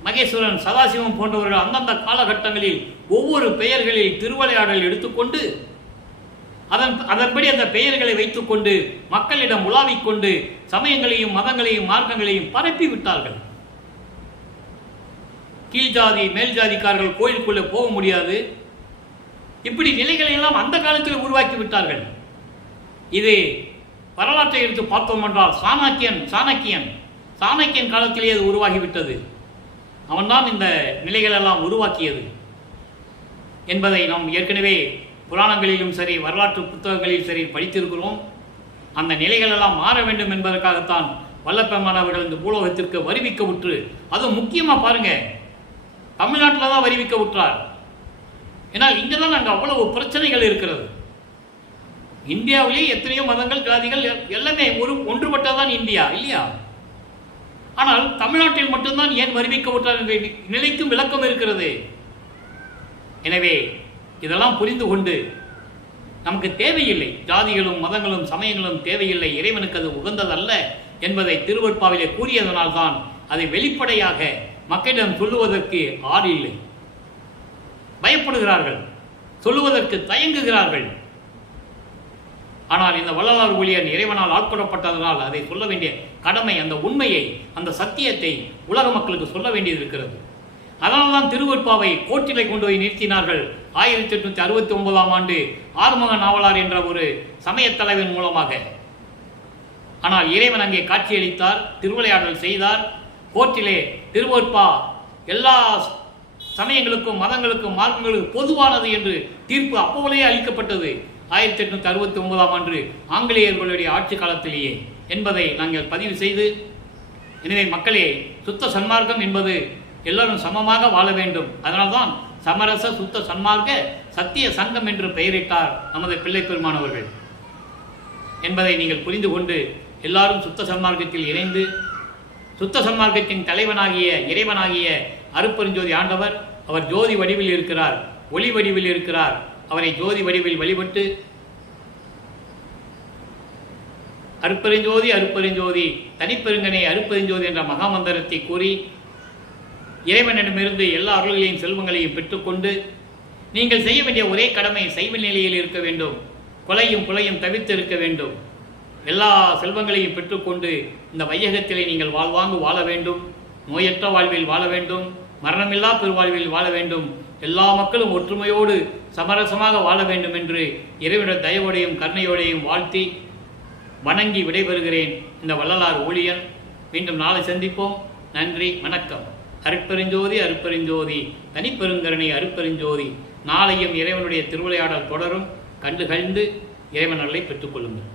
மகேஸ்வரன், சதாசிவம் போன்றவர்கள் அந்தந்த காலகட்டங்களில் ஒவ்வொரு பெயர்களில் திருவிளையாடல் எடுத்துக்கொண்டு அதன்படி அந்த பெயர்களை வைத்துக்கொண்டு மக்களிடம் உலாவிக்கொண்டு சமயங்களையும் மதங்களையும் மார்க்கங்களையும் பரப்பி விட்டார்கள். கீழ்ஜாதி மேல் ஜாதிக்காரர்கள் கோயிலுக்குள்ளே போக முடியாது. இப்படி நிலைகளை எல்லாம் அந்த காலத்தில் உருவாக்கி விட்டார்கள். இது வரலாற்றை எடுத்து பார்த்தோம் என்றால் சாணக்கியன் காலத்திலேயே அது உருவாகிவிட்டது. அவன்தான் இந்த நிலைகளெல்லாம் உருவாக்கியது என்பதை நாம் ஏற்கனவே புராணங்களிலும் சரி வரலாற்று புத்தகங்களிலும் சரி படித்திருக்கிறோம். அந்த நிலைகளெல்லாம் மாற வேண்டும் என்பதற்காகத்தான் வல்லப்பெருமான் அவர்கள் இந்த பூலோகத்திற்கு வருவிக்க விட்டு, அதுவும் முக்கியமாக பாருங்க, தமிழ்நாட்டில் தான் வருவிக்க விட்டார். ஏன்னால் இங்கே தான் அங்கே அவ்வளவு பிரச்சனைகள் இருக்கிறது. இந்தியாவிலேயே எத்தனையோ மதங்கள் ஜாதிகள் எல்லாமே ஒன்றுபட்டதான் இந்தியா இல்லையா? ஆனால் தமிழ்நாட்டில் மட்டும்தான் ஏன் வருவிக்க விட்டார் என்ற நிலைக்கும் விளக்கம் இருக்கிறது. எனவே இதெல்லாம் புரிந்து கொண்டு நமக்கு தேவையில்லை, ஜாதிகளும் மதங்களும் சமயங்களும் தேவையில்லை, இறைவனுக்கு அது உகந்ததல்ல என்பதை திருவருட்பாவிலே கூறியதனால்தான் அதை வெளிப்படையாக மக்களிடம் சொல்லுவதற்கு ஆள் இல்லை. பயப்படுகிறார்கள், சொல்லுவதற்கு தயங்குகிறார்கள். ஆனால் இந்த வள்ளலார் ஊழியன் இறைவனால் ஆட்கொள்ளப்பட்டதனால் அதை சொல்ல வேண்டிய கடமை, அந்த உண்மையை, அந்த சத்தியத்தை உலக மக்களுக்கு சொல்ல வேண்டியது இருக்கிறது. அதனால்தான் திருவருட்பாவை கோர்ட்டிலை கொண்டு போய் நிறுத்தினார்கள். 1869ஆம் ஆண்டு ஆறுமுக நாவலார் என்ற ஒரு சமயத் தலைவன் மூலமாக. ஆனால் இறைவன் அங்கே காட்சியளித்தார், திருவிளையாடல் செய்தார். கோர்ட்டிலே திருவருட்பா எல்லா சமயங்களுக்கும் மதங்களுக்கும் மார்க்கங்களுக்கும் பொதுவானது என்று தீர்ப்பு அப்போலே அளிக்கப்பட்டது. 1869ஆம் ஆண்டு ஆங்கிலேயர்களுடைய ஆட்சி காலத்திலேயே என்பதை நாங்கள் பதிவு செய்து எனவே மக்களே, சுத்த சன்மார்க்கம் என்பது எல்லோரும் சமமாக வாழ வேண்டும். அதனால்தான் சமரச சுத்த சன்மார்க்க சத்திய சங்கம் என்று பெயரிட்டார் நமது பிள்ளை பெருமானவர்கள் என்பதை நீங்கள் புரிந்து கொண்டு எல்லாரும் சுத்த சன்மார்க்கத்தில் இணைந்து, சுத்த சன்மார்க்கத்தின் தலைவனாகிய இறைவனாகிய அருட்பெருஞ்சோதி ஆண்டவர், அவர் ஜோதி வடிவில் இருக்கிறார், ஒளி வடிவில் இருக்கிறார். அவரை ஜோதி வடிவில் வழிபட்டு அருட்பெருஞ்சோதி அருட்பெருஞ்சோதி தனிப்பெருங்கனை அருட்பெருஞ்சோதி என்ற மகாமந்திரத்தை கூறி இறைவனிடமிருந்து எல்லா அருள்களையும் செல்வங்களையும் பெற்றுக்கொண்டு, நீங்கள் செய்ய வேண்டிய ஒரே கடமை சைவ நிலையில் இருக்க வேண்டும். கொலையும் புலையும் தவிர்த்து இருக்க வேண்டும். எல்லா செல்வங்களையும் பெற்றுக்கொண்டு இந்த வையகத்திலே நீங்கள் வாழ்வாங்கு வாழ வேண்டும். நோயற்ற வாழ்வில் வாழ வேண்டும். மரணமில்லா பெருவாழ்வில் வாழ வேண்டும். எல்லா மக்களும் ஒற்றுமையோடு சமரசமாக வாழ வேண்டும் என்று இறைவனுடைய தயவோடையும் கருணையோடையும் வாழ்த்தி வணங்கி விடைபெறுகிறேன். இந்த வள்ளலார் ஊழியன். மீண்டும் நாளை சந்திப்போம். நன்றி, வணக்கம். அருட்பெருஞ்சோதி அருட்பெருஞ்சோதி தனிப்பெருங்கருணை அருட்பெருஞ்சோதி. நாளையும் இறைவனுடைய திருவிளையாடல் தொடரும். கண்டு இறைவன் அருளை பெற்றுக்கொள்ளுங்கள்.